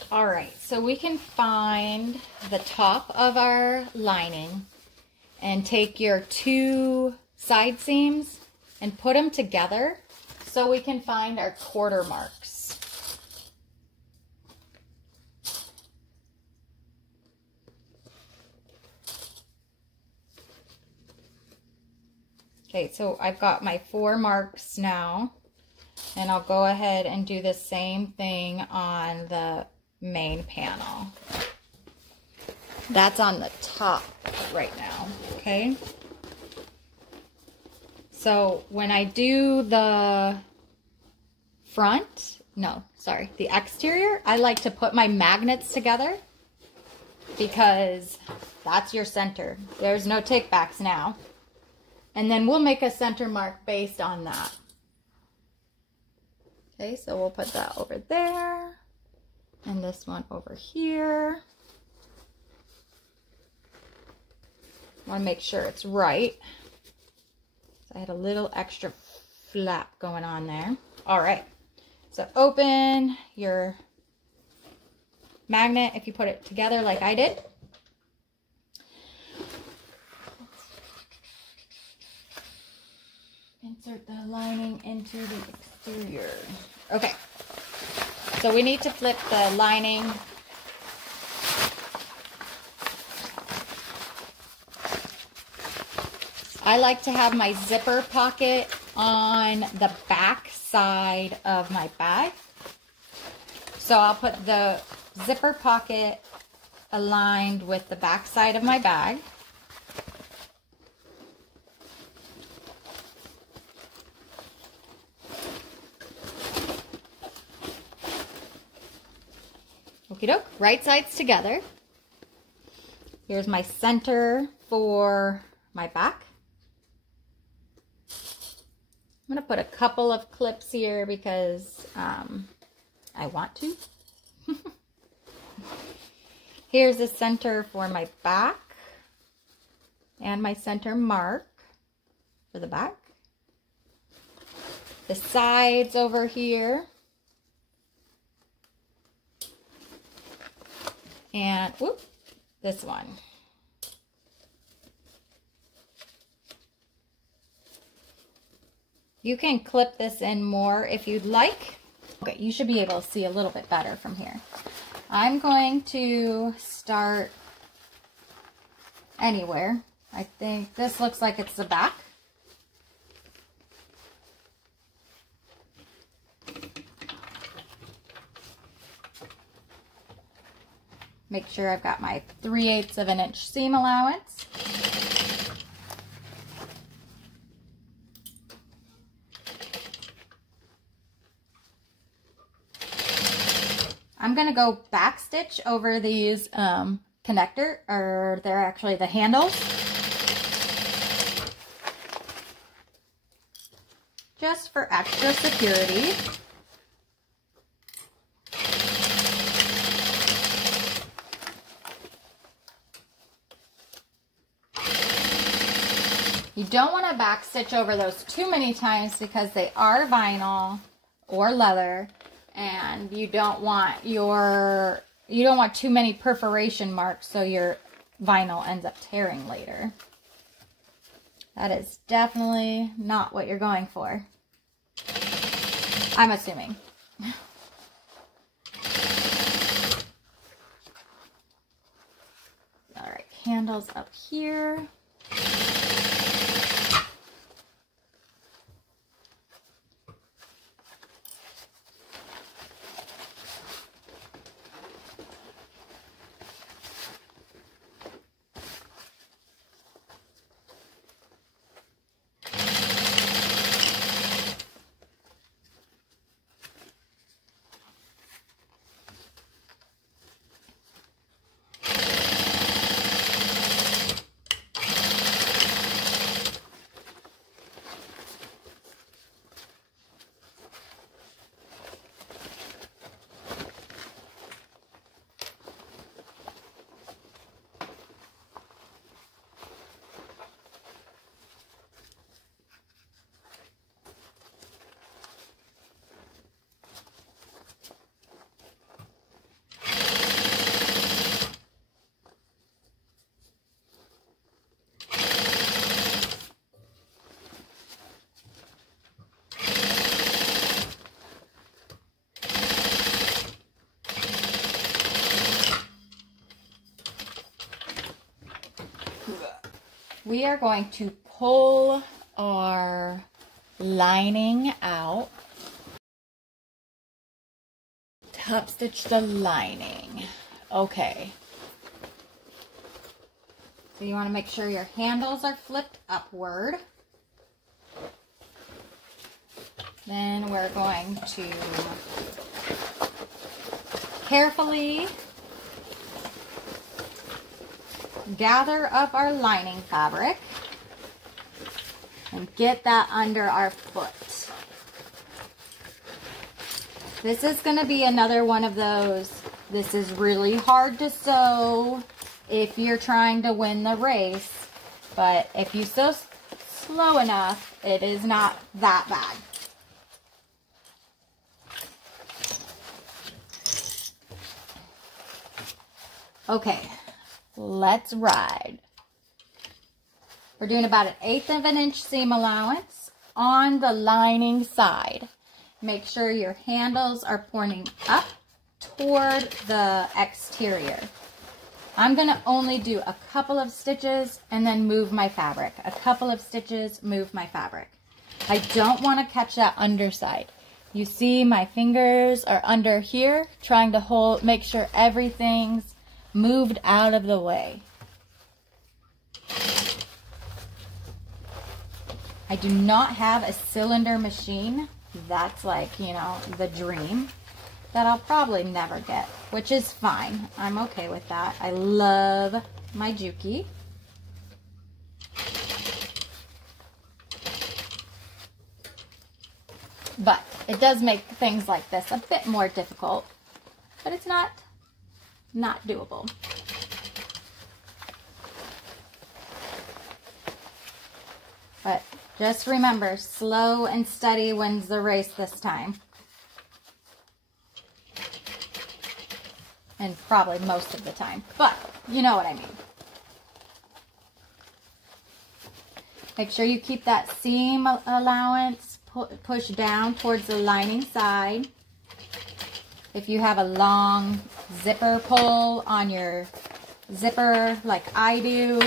All right, so we can find the top of our lining and take your two side seams and put them together so we can find our quarter marks. Okay, so I've got my 4 marks now, and I'll go ahead and do the same thing on the main panel. That's on the top right now, okay? So when I do the the exterior, I like to put my magnets together because that's your center. There's no takebacks now. And then we'll make a center mark based on that. Okay, so we'll put that over there. And this one over here. Want to make sure it's right. So I had a little extra flap going on there. All right. So open your magnet if you put it together like I did. Insert the lining into the exterior. Okay. So we need to flip the lining. I like to have my zipper pocket on the back side of my bag. So I'll put the zipper pocket aligned with the back side of my bag. Okie doke, right sides together. Here's my center for my back. I'm going to put a couple of clips here because I want to. Here's the center for my back. and my center mark for the back. The sides over here. And whoop, this one. You can clip this in more if you'd like. Okay, you should be able to see a little bit better from here. I'm going to start anywhere. I think this looks like it's the back. Make sure I've got my 3/8 of an inch seam allowance. I'm going to go back stitch over these connector, or they're actually the handles. Just for extra security. You don't want to back stitch over those too many times because they are vinyl or leather, and you don't want too many perforation marks so your vinyl ends up tearing later. That is definitely not what you're going for, I'm assuming. All right, handles up here. We are going to pull our lining out. Top stitch the lining. Okay. So you want to make sure your handles are flipped upward. Then we're going to carefully gather up our lining fabric and get that under our foot. This is going to be another one of those, this is really hard to sew if you're trying to win the race, but if you sew slow enough, it is not that bad. Okay. Let's ride. We're doing about 1/8 of an inch seam allowance on the lining side. Make sure your handles are pointing up toward the exterior. I'm going to only do a couple of stitches and then move my fabric. A couple of stitches, move my fabric. I don't want to catch that underside. You see my fingers are under here, trying to make sure everything's moved out of the way. I do not have a cylinder machine. That's like, you know, the dream that I'll probably never get, which is fine. I'm okay with that. I love my juki. But it does make things like this a bit more difficult, but it's not doable. But just remember, slow and steady wins the race this time. And probably most of the time, but you know what I mean. Make sure you keep that seam allowance pushed down towards the lining side. If you have a long zipper pull on your zipper like I do,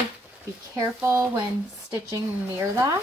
be careful when stitching near that.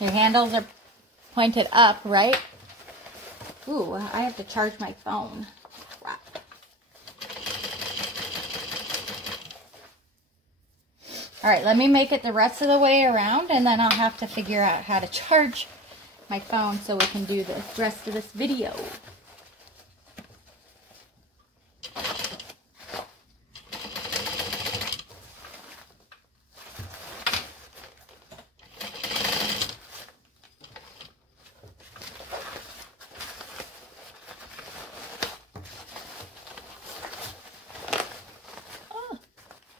Your handles are pointed up, right? Ooh, I have to charge my phone. Crap. All right, let me make it the rest of the way around, and then I'll have to figure out how to charge my phone so we can do the rest of this video.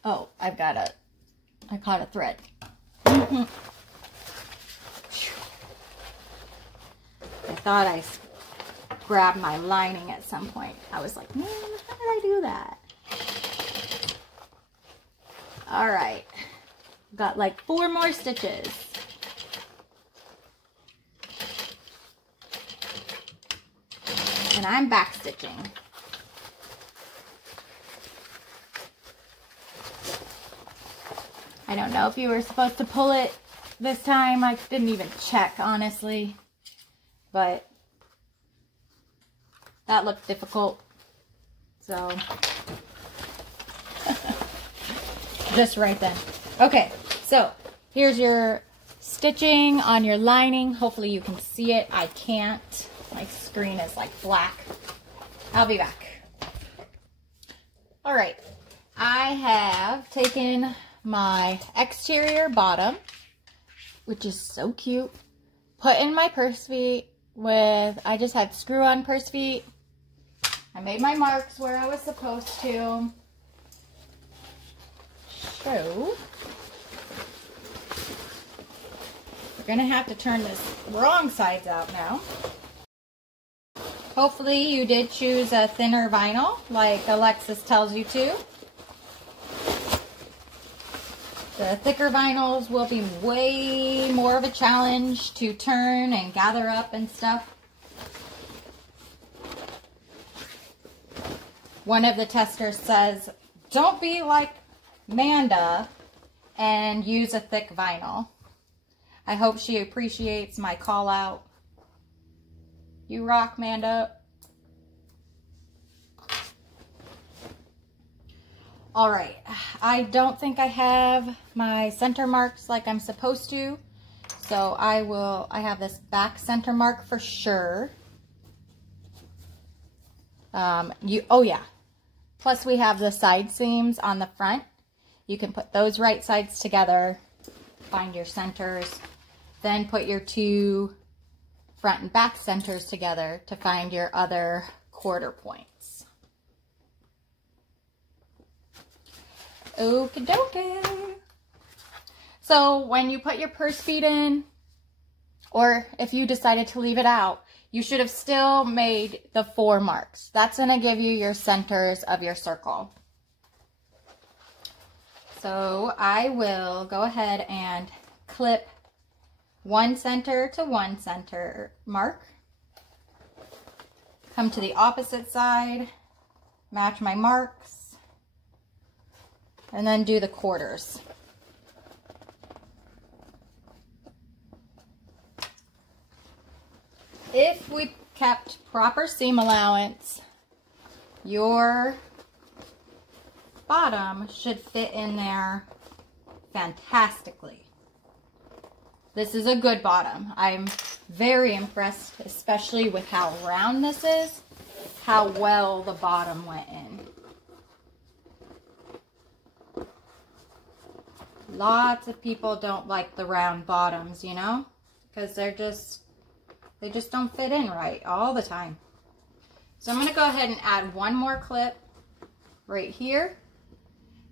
Oh, I caught a thread. I thought I grabbed my lining at some point. I was like, man, how did I do that? All right, got like 4 more stitches. And I'm back stitching. I don't know if you were supposed to pull it this time. I didn't even check, honestly. But that looked difficult. So, just right then. Okay, so here's your stitching on your lining. Hopefully you can see it. I can't. My screen is like black. I'll be back. All right, I have taken my exterior bottom, which is so cute, put in my purse feet with, I just had screw-on purse feet. I made my marks where I was supposed to. So, we're gonna have to turn this wrong sides out now. Hopefully you did choose a thinner vinyl like Alexis tells you to. The thicker vinyls will be way more of a challenge to turn and gather up and stuff. One of the testers says, don't be like Manda and use a thick vinyl. I hope she appreciates my call out. You rock, Manda. All right, I don't think I have my center marks like I'm supposed to, so I have this back center mark for sure. Oh yeah, plus we have the side seams on the front. You can put those right sides together, find your centers, then put your 2 front and back centers together to find your other quarter points. Okie dokie. So when you put your purse feet in, or if you decided to leave it out, you should have still made the 4 marks. That's going to give you your centers of your circle. So I will go ahead and clip 1 center to 1 center mark. Come to the opposite side match my marks, and then do the quarters. If we kept proper seam allowance, your bottom should fit in there fantastically. This is a good bottom. I'm very impressed, especially with how round this is, how well the bottom went in. Lots of people don't like the round bottoms, you know, because they just don't fit in right all the time. So I'm going to go ahead and add one more clip right here,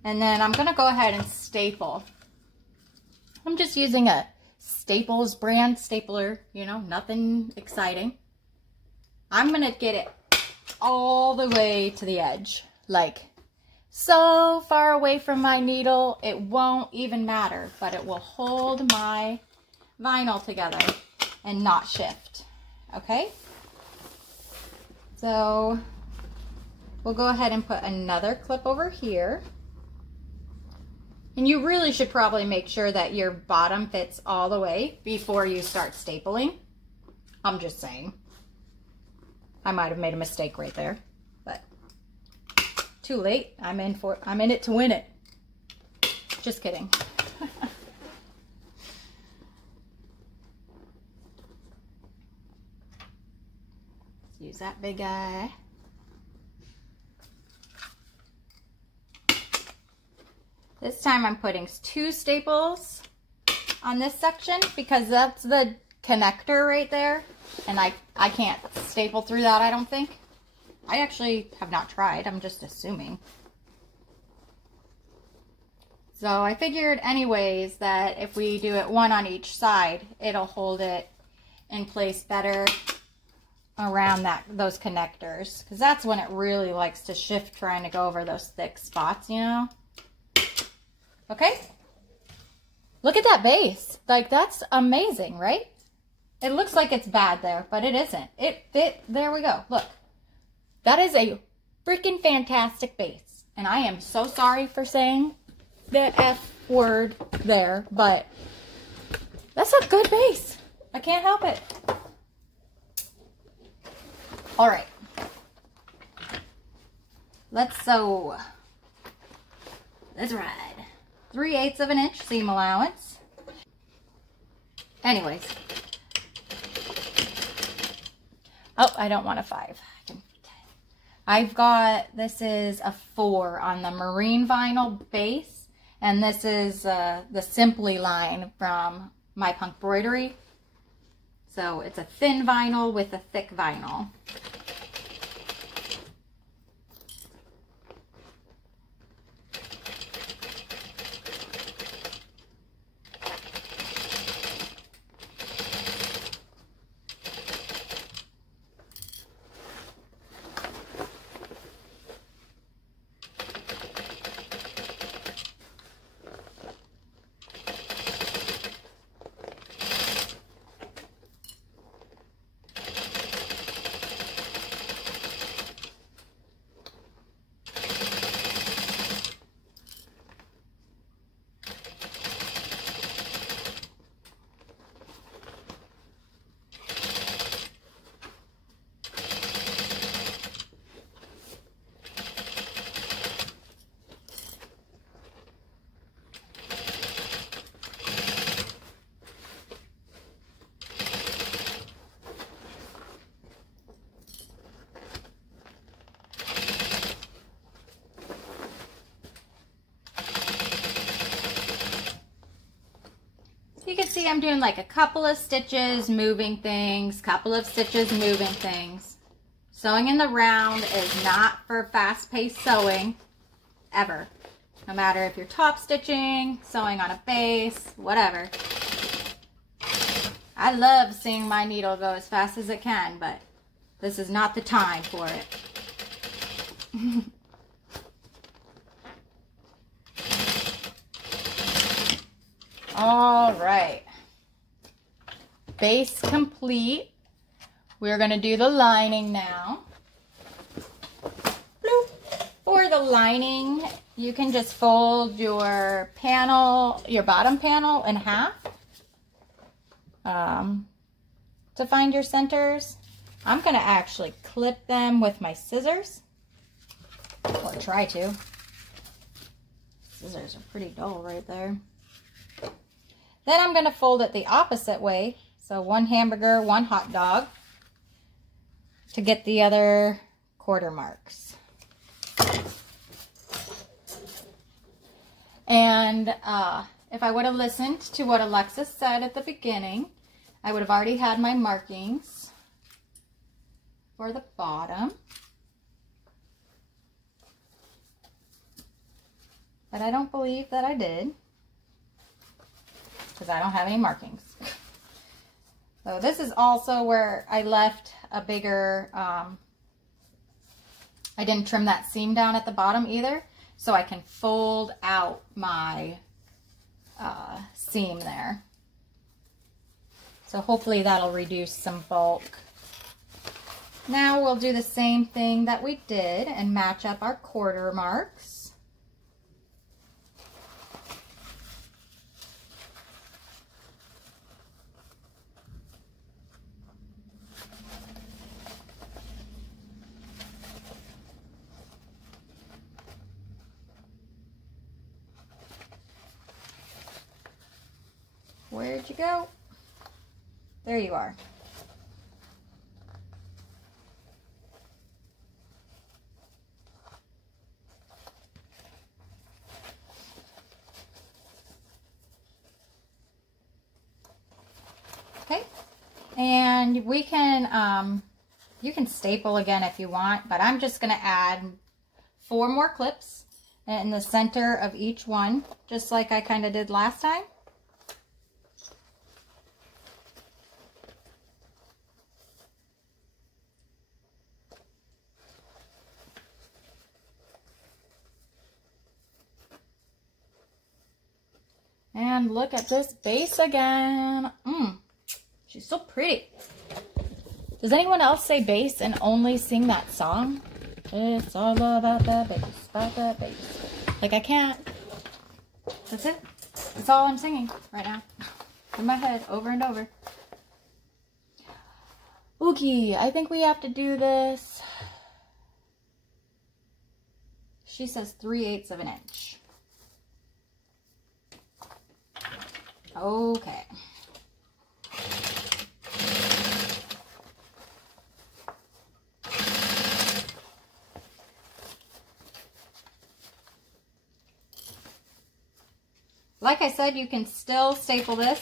and then I'm going to go ahead and staple. I'm just using a Staples brand stapler, you know, nothing exciting. I'm going to get it all the way to the edge, like so far away from my needle, it won't even matter, but it will hold my vinyl together and not shift, okay? So we'll go ahead and put another clip over here. And you really should probably make sure that your bottom fits all the way before you start stapling. I'm just saying. I might have made a mistake right there, but too late. I'm in it to win it. Just kidding. Let's use that big guy. This time I'm putting 2 staples on this section because that's the connector right there, and I can't staple through that, I don't think. I actually have not tried, I'm just assuming. So I figured anyways that if we do it one on each side, it'll hold it in place better around those connectors, because that's when it really likes to shift trying to go over those thick spots, you know? Okay? Look at that base. Like, that's amazing, right? It looks like it's bad there, but it isn't. It fit. There we go. Look. That is a freaking fantastic base. And I am so sorry for saying the F word there, but that's a good base. I can't help it. All right. Let's sew. Let's ride. 3/8 of an inch seam allowance. Anyways. Oh, I don't want a 5. I've got, this is a 4 on the marine vinyl base, and this is the Simply line from My Punk Embroidery. So it's a thin vinyl with a thick vinyl. You can see I'm doing like a couple of stitches, moving things, couple of stitches, moving things. Sewing in the round is not for fast-paced sewing, ever. No matter if you're top stitching, sewing on a base, whatever. I love seeing my needle go as fast as it can, but this is not the time for it. All right, base complete. We're gonna do the lining now. Bloop. lining, you can just fold your panel, your bottom panel in half to find your centers. I'm going to actually clip them with my scissors, or try to. Scissors are pretty dull right there. Then I'm going to fold it the opposite way. So one hamburger, one hot dog, to get the other quarter marks. And if I would have listened to what Alexis said at the beginning, I would have already had my markings for the bottom. But I don't believe that I did, because I don't have any markings. So this is also where I left a bigger, I didn't trim that seam down at the bottom either, so I can fold out my seam there. So hopefully that'll reduce some bulk. Now we'll do the same thing that we did and match up our quarter marks. Where'd you go? There you are. Okay, and we can, you can staple again if you want, but I'm just going to add 4 more clips in the center of each one, just like I kind of did last time. And look at this base again. She's so pretty. Does anyone else say bass and only sing that song? It's all about that bass, about that bass. Like, I can't. That's it. That's all I'm singing right now. In my head, over and over. Okay, I think we have to do this. She says 3/8 of an inch. Okay. Like I said, you can still staple this,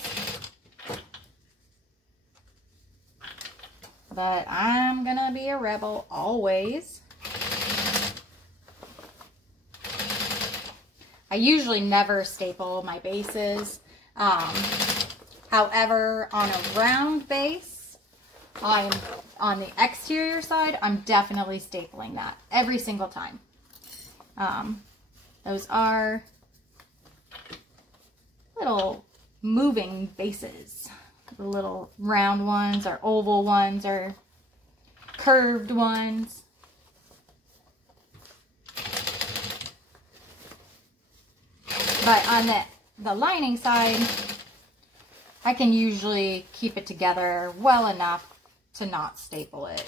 but I'm gonna be a rebel always. I usually never staple my bases. However, on a round base, on the exterior side, I'm definitely stapling that every single time. Those are little moving bases. The little round ones or oval ones or curved ones. But on the lining side, I can usually keep it together well enough to not staple it.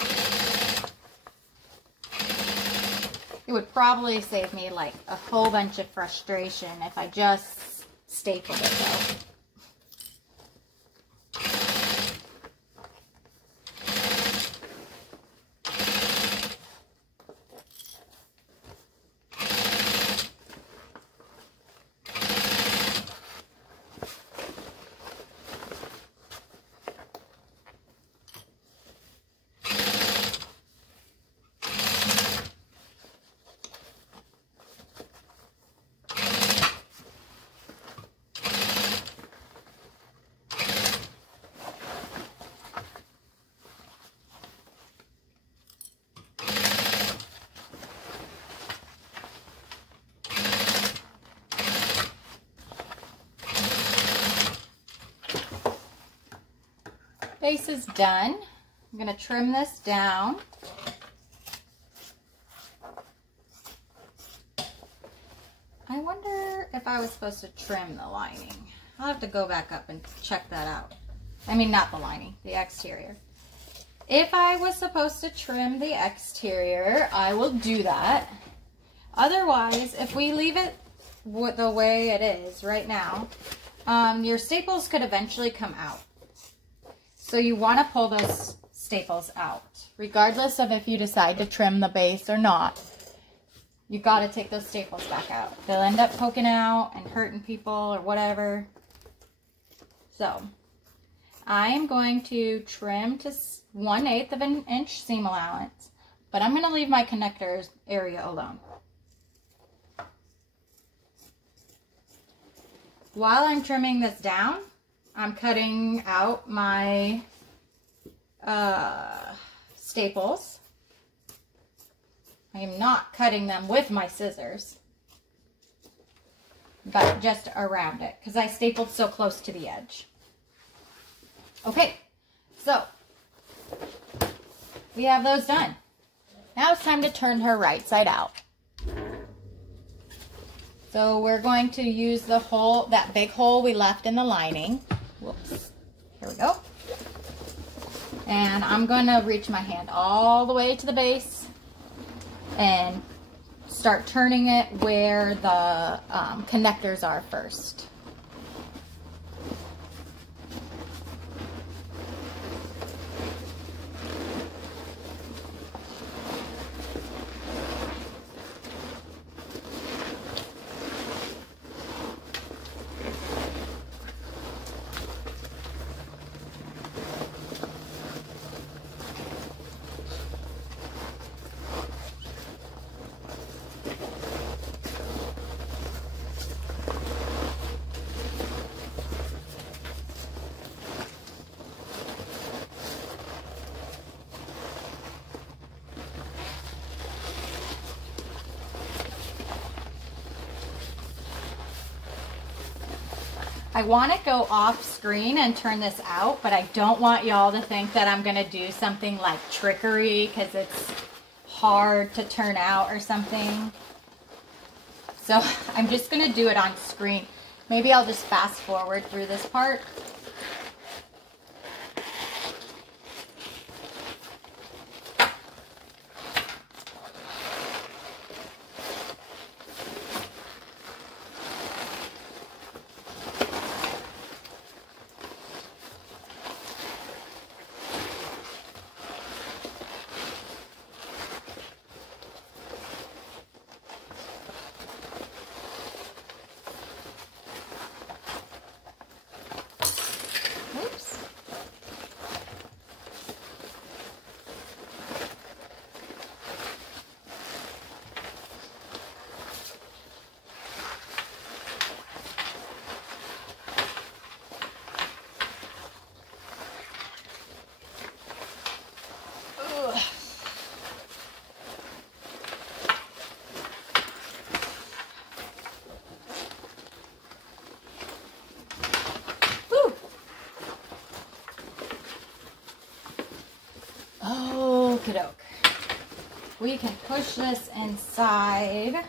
It would probably save me like a whole bunch of frustration if I just stapled it though. Base is done. I'm going to trim this down. if I was supposed to trim the lining. I'll have to go back up and check that out. I mean, not the lining, the exterior. If I was supposed to trim the exterior, I will do that. Otherwise, if we leave it the way it is right now, your staples could eventually come out. So you want to pull those staples out. Regardless of if you decide to trim the base or not, you got to take those staples back out. They'll end up poking out and hurting people or whatever. So I'm going to trim to 1/8 of an inch seam allowance, but I'm going to leave my connectors area alone. While I'm trimming this down, I'm cutting out my staples. I am not cutting them with my scissors, but just around it because I stapled so close to the edge. Okay, so we have those done. Now it's time to turn her right side out. So we're going to use the hole, that big hole we left in the lining. Whoops. Here we go. And I'm going to reach my hand all the way to the base and start turning it where the connectors are first. I want to go off screen and turn this out, but I don't want y'all to think that I'm going to do something like trickery because it's hard to turn out or something. So I'm just going to do it on screen. Maybe I'll just fast forward through this part. Okey-doke. We can push this inside.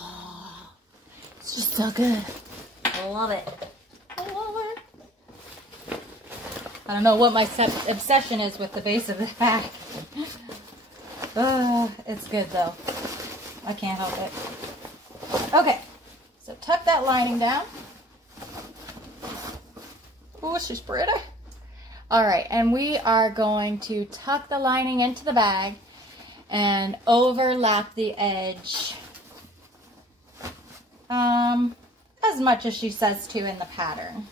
Oh, it's just so good. I love it. I love it. I don't know what my obsession is with the base of the bag. It's good though. I can't help it. Okay, so tuck that lining down. Oh, she's pretty. All right, and we are going to tuck the lining into the bag and overlap the edge as much as she says to in the pattern.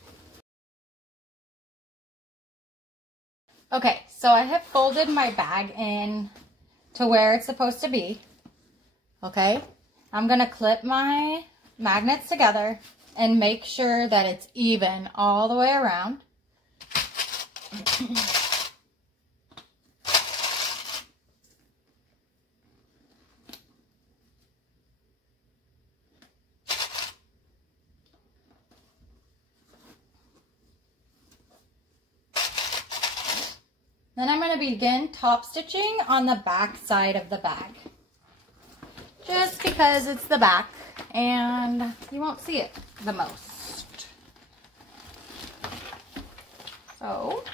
Okay, so I have folded my bag in to where it's supposed to be. Okay, I'm gonna clip my magnets together and make sure that it's even all the way around. to begin top stitching on the back side of the bag. Just because it's the back and you won't see it the most. So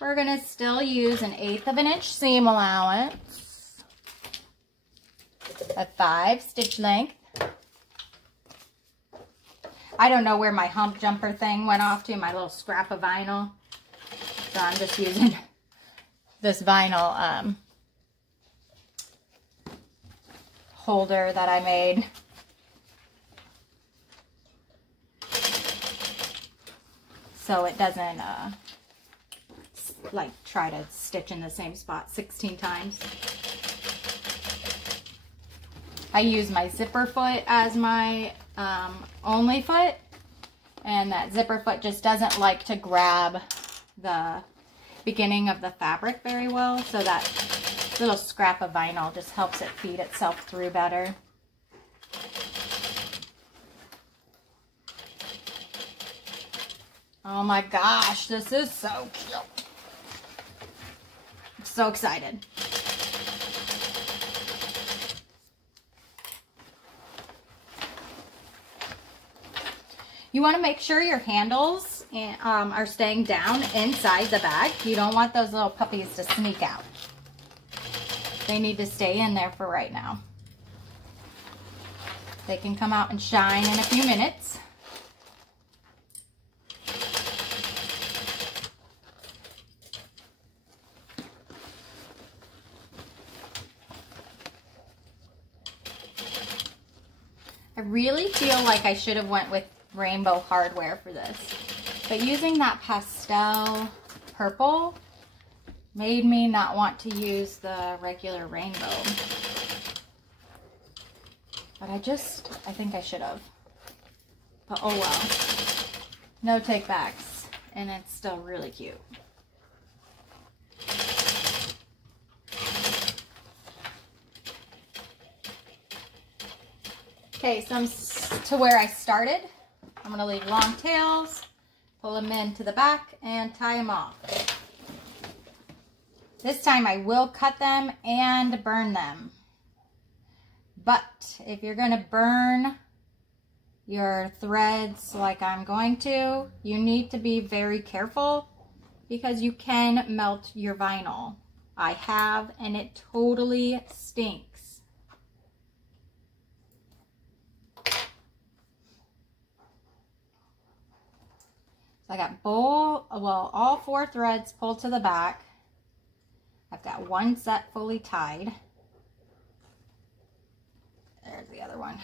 we're going to still use an 1/8 of an inch seam allowance, a 5 stitch length. I don't know where my hump jumper thing went off to, my little scrap of vinyl. So I'm just using this vinyl holder that I made. So it doesn't like try to stitch in the same spot 16 times. I use my zipper foot as my only foot, and that zipper foot just doesn't like to grab the beginning of the fabric very well, so that little scrap of vinyl just helps it feed itself through better. Oh my gosh, this is so cute. I'm so excited. You want to make sure your handles are staying down inside the bag. You don't want those little puppies to sneak out. They need to stay in there for right now. They can come out and shine in a few minutes. I really feel like I should have went with rainbow hardware for this, but using that pastel purple made me not want to use the regular rainbow. But I think I should have. But oh well. No take backs, and it's still really cute. Okay, so I'm to where I started. I'm going to leave long tails, pull them into the back, and tie them off. This time I will cut them and burn them. But if you're going to burn your threads like I'm going to, you need to be very careful because you can melt your vinyl. I have, and it totally stinks. I got all 4 threads pulled to the back. I've got one set fully tied. There's the other one.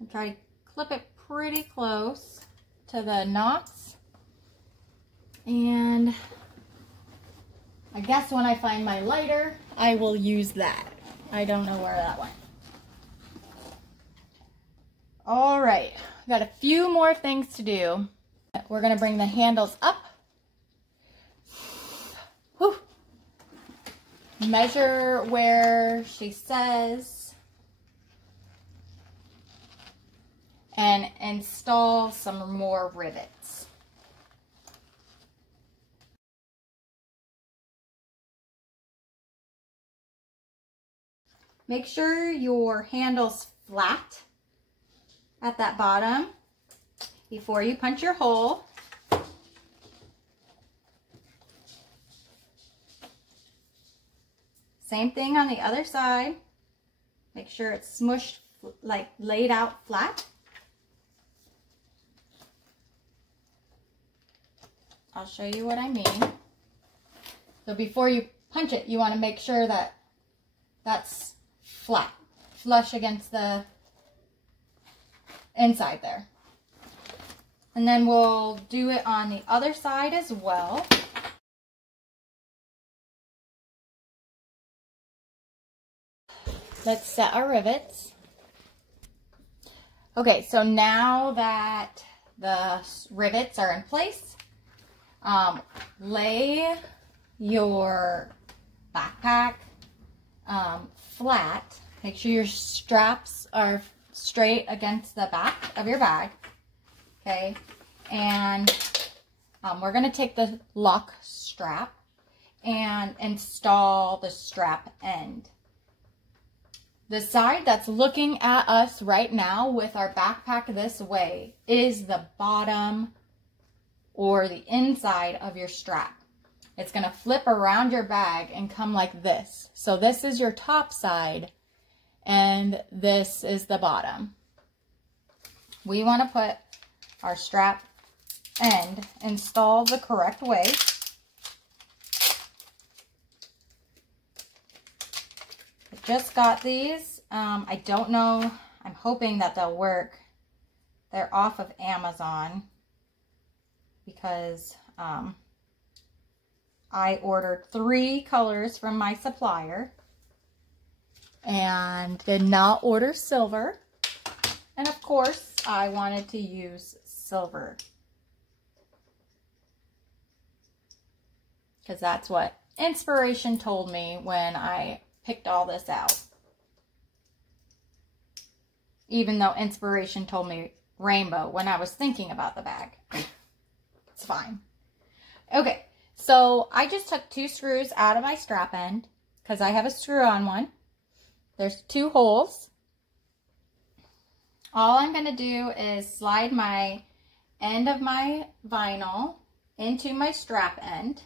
I'm trying to clip it pretty close to the knots. And I guess when I find my lighter, I will use that. I don't know where that went. All right, got a few more things to do. We're going to bring the handles up. Whew. Measure where she says. And install some more rivets. Make sure your handle's flat at that bottom before you punch your hole. Same thing on the other side. Make sure it's smushed, like laid out flat. I'll show you what I mean. So before you punch it, you want to make sure that that's flat, flush against the inside there. And then we'll do it on the other side as well. Let's set our rivets. Okay, so now that the rivets are in place, lay your backpack flat. Make sure your straps are straight against the back of your bag. Okay, and we're going to take the lock strap and install the strap end. The side that's looking at us right now with our backpack this way is the bottom or the inside of your strap. It's going to flip around your bag and come like this. So this is your top side and this is the bottom. We want to put our strap end installed the correct way. I just got these. I don't know. I'm hoping that they'll work. They're off of Amazon because I ordered 3 colors from my supplier and did not order silver. And of course, I wanted to use silver because that's what inspiration told me when I picked all this out. Even though inspiration told me rainbow when I was thinking about the bag. It's fine. Okay, so I just took 2 screws out of my strap end because I have a screw-on one. There's 2 holes. All I'm going to do is slide my end of my vinyl into my strap end.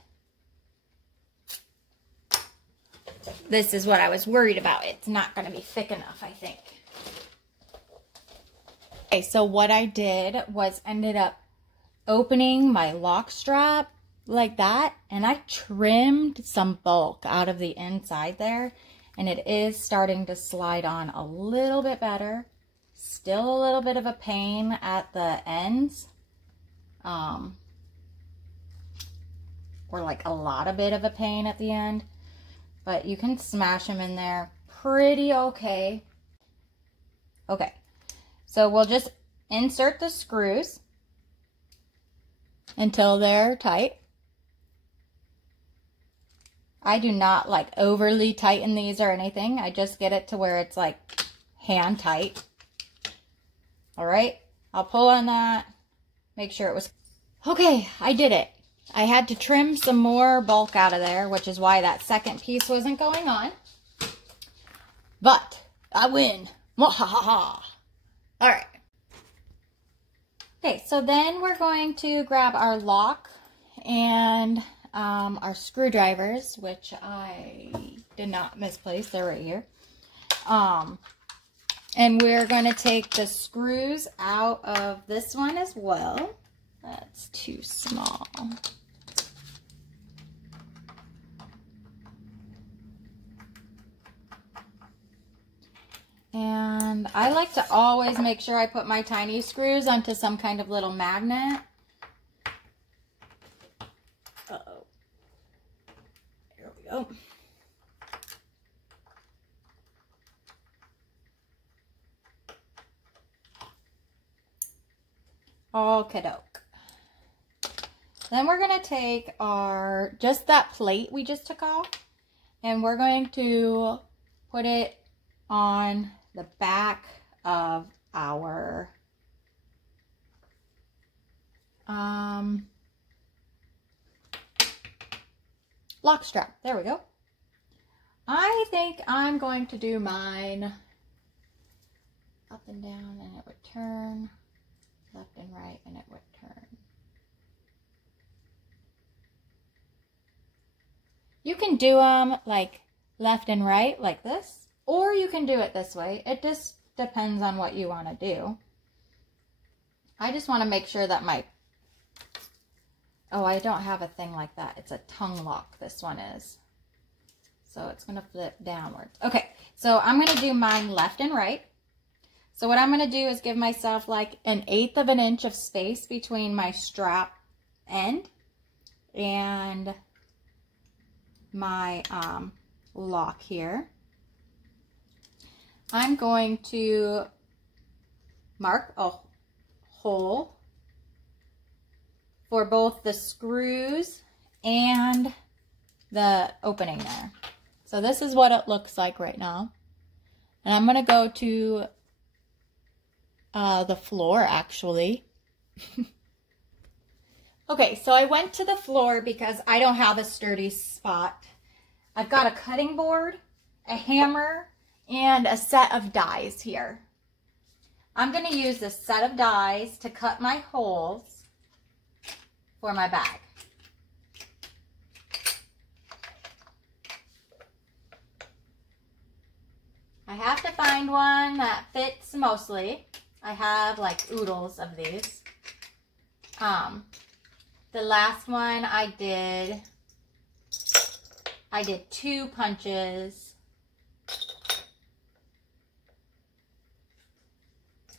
This is what I was worried about. It's not going to be thick enough, I think. Okay, so what I did was ended up opening my lock strap like that, and I trimmed some bulk out of the inside there, and it is starting to slide on a little bit better. Still a little bit of a pain at the ends, or like a lot of bit of a pain at the end, but you can smash them in there pretty okay. Okay, so we'll just insert the screws until they're tight. I do not like overly tighten these or anything. I just get it to where it's like hand tight. All right, I'll pull on that, make sure it was, okay, I did it. I had to trim some more bulk out of there, which is why that second piece wasn't going on. But I win. Mwahaha. All right. Okay, so then we're going to grab our lock and our screwdrivers, which I did not misplace. They're right here. And we're going to take the screws out of this one as well. That's too small. And I like to always make sure I put my tiny screws onto some kind of little magnet. Uh-oh. Here we go. Okie-doke. Then we're going to take our, just that plate we just took off, and we're going to put it on the back of our lock strap. There we go. I think I'm going to do mine up and down, and it would turn left and right, and it would turn. You can do them like left and right like this, or you can do it this way. It just depends on what you want to do. I just want to make sure that my, oh, I don't have a thing like that. It's a tongue lock, this one is. So it's going to flip downwards. Okay, so I'm going to do mine left and right. So what I'm going to do is give myself like 1/8 of an inch of space between my strap end and my lock here. I'm going to mark a hole for both the screws and the opening there. So this is what it looks like right now. And I'm going to go to the floor, actually. Okay, so I went to the floor because I don't have a sturdy spot. I've got a cutting board, a hammer, and a set of dies here. I'm going to use this set of dies to cut my holes for my bag. I have to find one that fits mostly. I have like oodles of these. The last one I did 2 punches.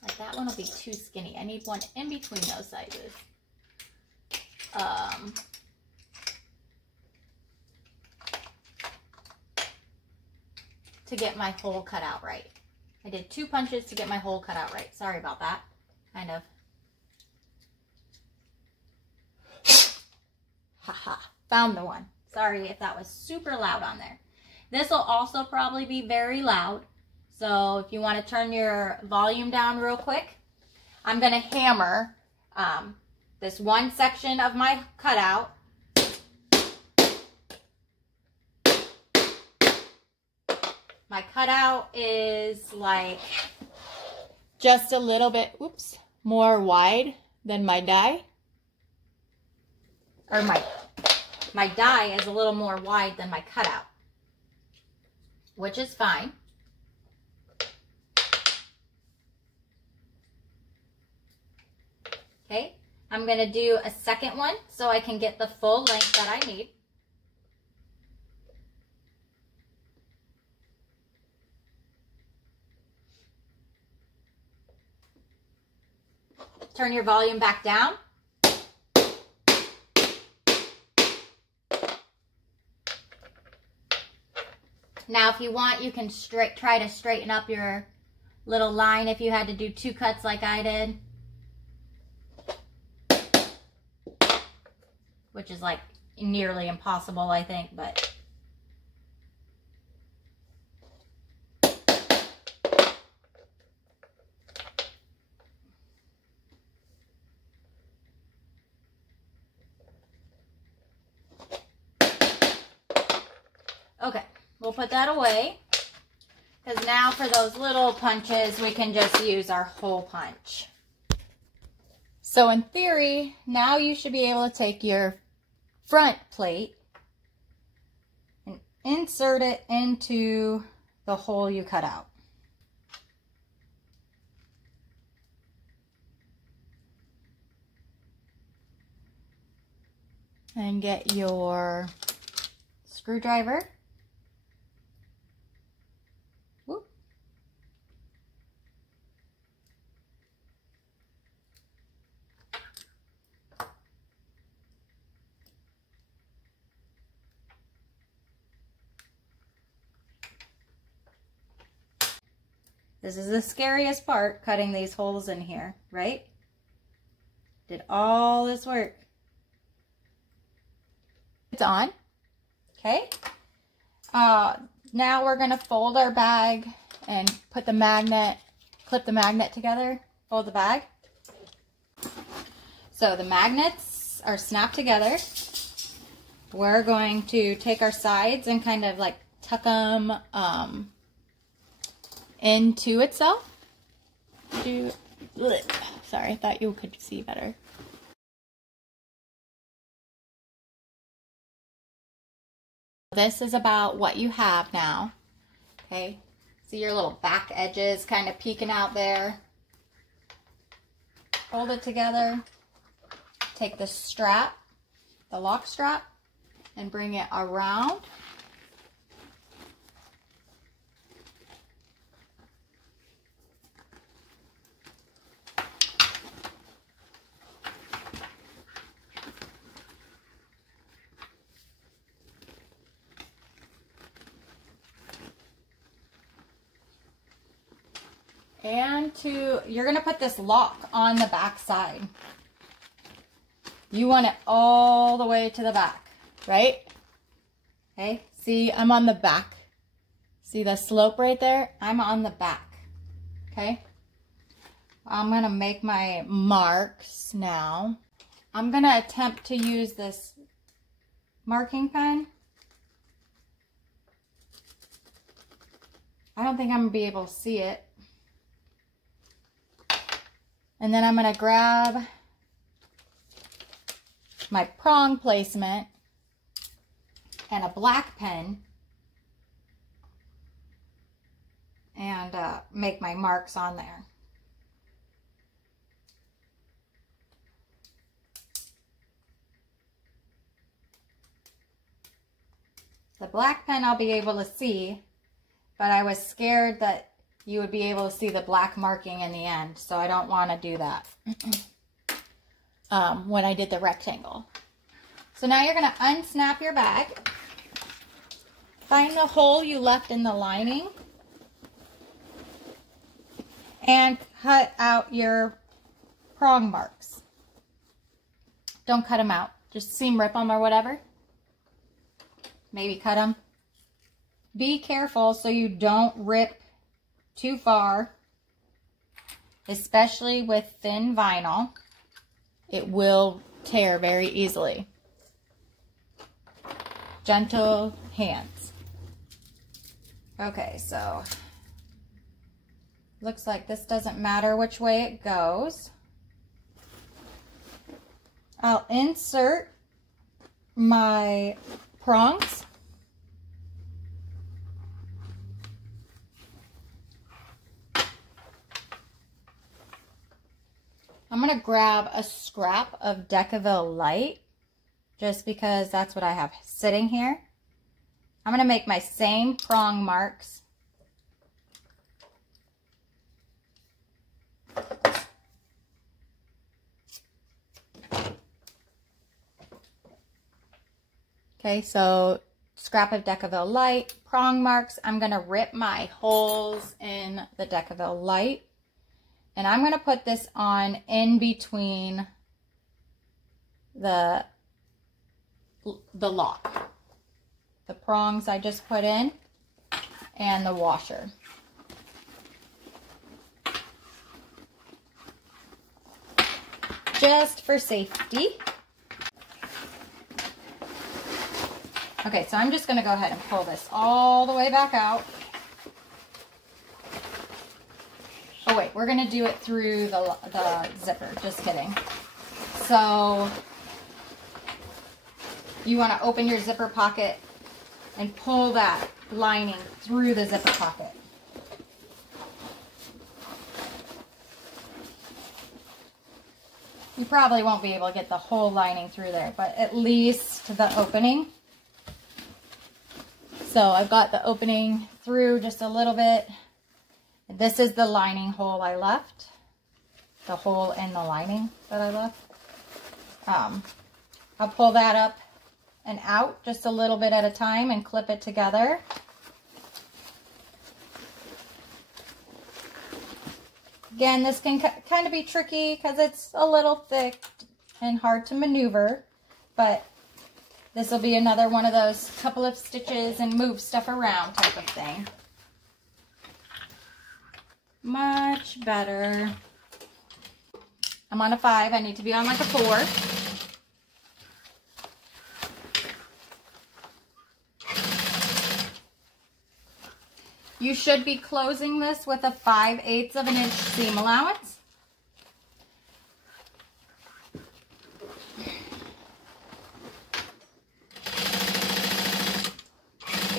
Like that one will be too skinny. I need one in between those sizes. To get my hole cut out right. I did 2 punches to get my hole cut out right. Sorry about that. Kind of. Haha, found the one. Sorry if that was super loud on there. This will also probably be very loud. So if you want to turn your volume down real quick, I'm going to hammer this one section of my cutout. My cutout is like just a little bit, oops, more wide than my die. Or my die is a little more wide than my cutout, which is fine. Okay, I'm going to do a second one so I can get the full length that I need. Turn your volume back down. Now, if you want, you can try to straighten up your little line if you had to do 2 cuts like I did. Which is like nearly impossible, I think, but... Okay, we'll put that away, because now for those little punches, we can just use our hole punch. So in theory, now you should be able to take your front plate and insert it into the hole you cut out. And get your screwdriver. Whoop. This is the scariest part, cutting these holes in here, right? Did all this work. It's on. Okay. Now we're going to fold our bag and put the magnet, clip the magnet together, fold the bag. So the magnets are snapped together. We're going to take our sides and kind of like tuck them into itself. Sorry, I thought you could see better. This is about what you have now. Okay, see your little back edges kind of peeking out there. Fold it together. Take the strap, the lock strap, and bring it around. And you're going to put this lock on the back side. You want it all the way to the back, right? Okay, see, I'm on the back. See the slope right there? I'm on the back, okay? I'm going to make my marks now. I'm going to attempt to use this marking pen. I don't think I'm going to be able to see it. And then I'm going to grab my prong placement and a black pen and make my marks on there. The black pen I'll be able to see, but I was scared that you would be able to see the black marking in the end, so I don't want to do that when I did the rectangle. So now you're going to unsnap your bag, find the hole you left in the lining, and cut out your prong marks. Don't cut them out, just seam rip them or whatever. Maybe cut them. Be careful so you don't rip too far, especially with thin vinyl. It will tear very easily. Gentle hands. Okay, so looks like this doesn't matter which way it goes. I'll insert my prongs. I'm going to grab a scrap of Decaville Light just because that's what I have sitting here. I'm going to make my same prong marks. Okay, so scrap of Decaville Light, prong marks. I'm going to rip my holes in the Decaville Light. And I'm going to put this on in between the lock. The prongs I just put in and the washer. Just for safety. Okay, so I'm just going to go ahead and pull this all the way back out. Oh wait, we're going to do it through the zipper. Just kidding. So you want to open your zipper pocket and pull that lining through the zipper pocket. You probably won't be able to get the whole lining through there, but at least the opening. So I've got the opening through just a little bit. This is the lining hole I left. The hole in the lining that I left. I'll pull that up and out just a little bit at a time and clip it together. Again, this can kind of be tricky because it's a little thick and hard to maneuver, but this will be another one of those couple of stitches and move stuff around type of thing. Much better. I'm on a 5. I need to be on like a 4. You should be closing this with a 5/8 of an inch seam allowance.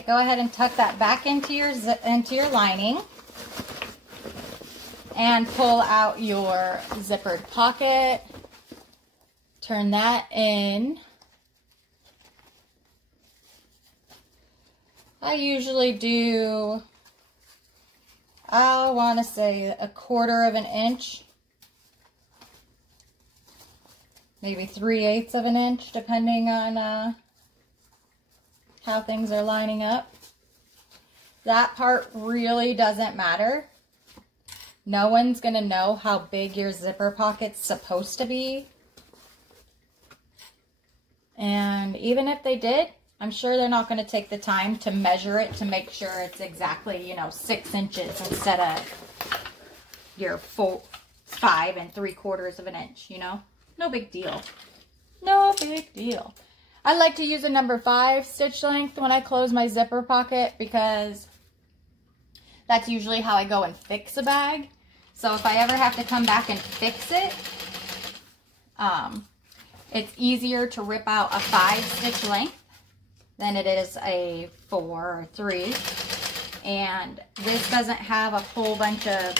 Go ahead and tuck that back into your lining and pull out your zippered pocket. Turn that in. I usually do, I want to say 1/4 of an inch, maybe 3/8 of an inch, depending on how things are lining up. That part really doesn't matter. No one's going to know how big your zipper pocket's supposed to be. And even if they did, I'm sure they're not going to take the time to measure it to make sure it's exactly, you know, 6 inches instead of your 5 3/4 of an inch, you know? No big deal. No big deal. I like to use a number 5 stitch length when I close my zipper pocket because that's usually how I go and fix a bag. So if I ever have to come back and fix it, it's easier to rip out a 5 stitch length than it is a 4 or 3. And this doesn't have a whole bunch of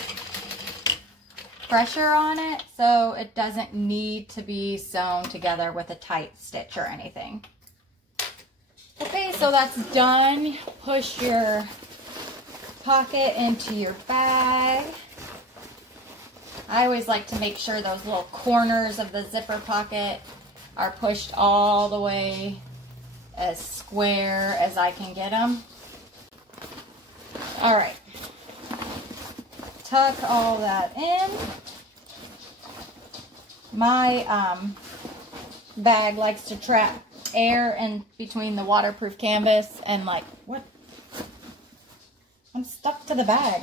pressure on it, so it doesn't need to be sewn together with a tight stitch or anything. Okay, so that's done. Push your pocket into your bag. I always like to make sure those little corners of the zipper pocket are pushed all the way as square as I can get them. All right. Tuck all that in. My bag likes to trap air in between the waterproof canvas and like, what? I'm stuck to the bag.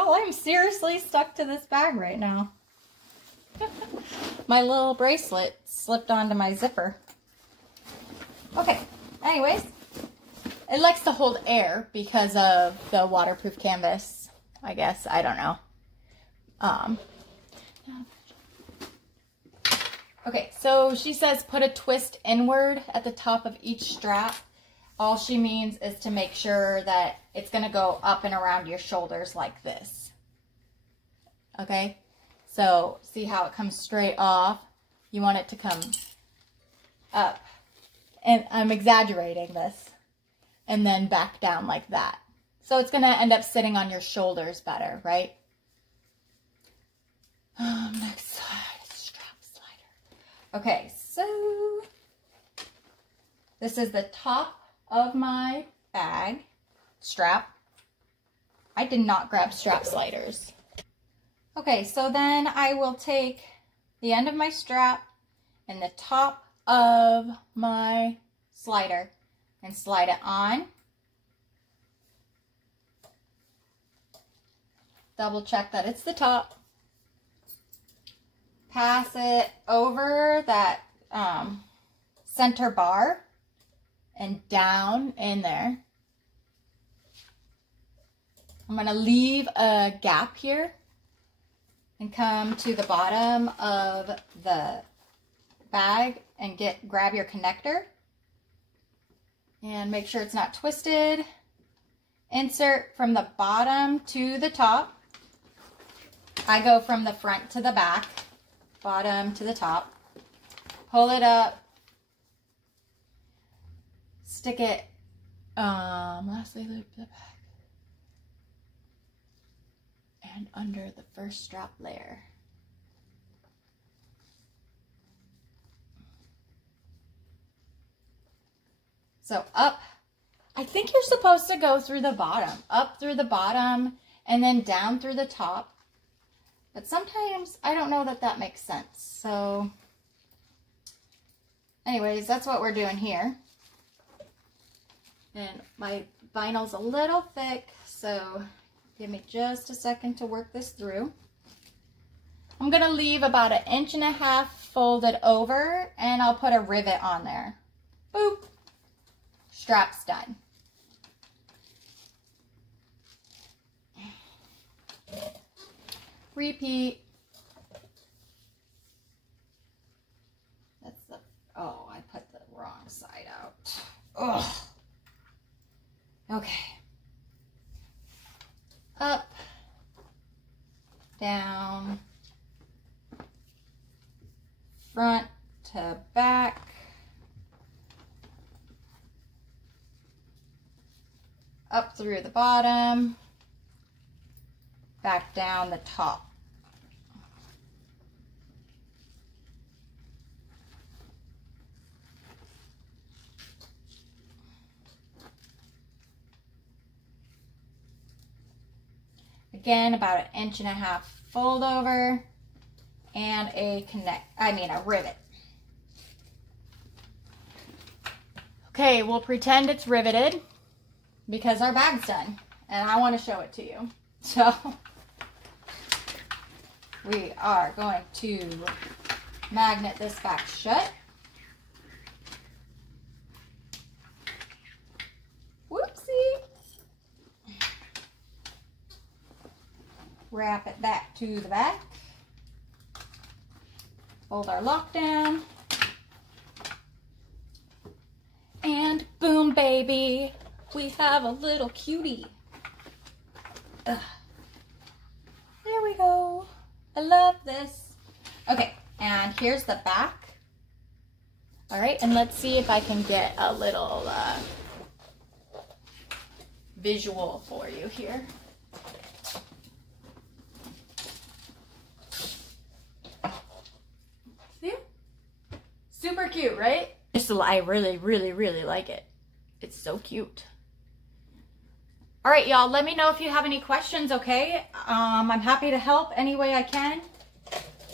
Oh, I'm seriously stuck to this bag right now. My little bracelet slipped onto my zipper. Okay, anyways, it likes to hold air because of the waterproof canvas, I guess. I don't know. Okay, so she says put a twist inward at the top of each strap. All she means is to make sure that it's going to go up and around your shoulders like this. Okay, so see how it comes straight off? You want it to come up. And I'm exaggerating this. And then back down like that. So it's going to end up sitting on your shoulders better, right? Next side, strap slider. Okay, so this is the top of my bag strap. I did not grab strap sliders. Okay, so then I will take the end of my strap and the top of my slider and slide it on. Double check that it's the top. Pass it over that center bar and down in there. I'm going to leave a gap here and come to the bottom of the bag and grab your connector and make sure it's not twisted. Insert from the bottom to the top. I go from the front to the back, bottom to the top. Pull it up. Stick it, lastly loop the back and under the first strap layer. So up, I think you're supposed to go through the bottom, up through the bottom and then down through the top. But sometimes I don't know that that makes sense. So anyways, that's what we're doing here. And my vinyl's a little thick, so give me just a second to work this through. I'm going to leave about 1.5 inches folded over, and I'll put a rivet on there. Boop. Strap's done. Repeat. That's the, oh, I put the wrong side out. Ugh. Okay. Up, down, front to back, up through the bottom, back down the top. Again, about 1.5 inches fold over and a rivet. Okay, we'll pretend it's riveted because our bag's done and I want to show it to you. So we are going to magnet this back shut. Whoopsie. Wrap it back to the back. Hold our lock down. And boom, baby. We have a little cutie. Ugh. There we go. I love this. Okay, and here's the back. All right, and let's see if I can get a little visual for you here. See? Super cute, right? I really, really, really like it. It's so cute. All right, y'all, let me know if you have any questions, okay? I'm happy to help any way I can.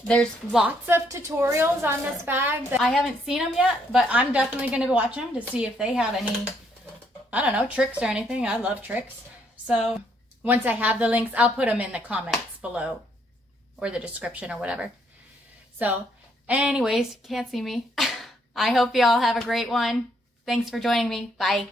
There's lots of tutorials on this bag. I haven't seen them yet, but I'm definitely going to watch them to see if they have any, I don't know, tricks or anything. I love tricks. So once I have the links, I'll put them in the comments below or the description or whatever. So anyways, can't see me. I hope you all have a great one. Thanks for joining me. Bye.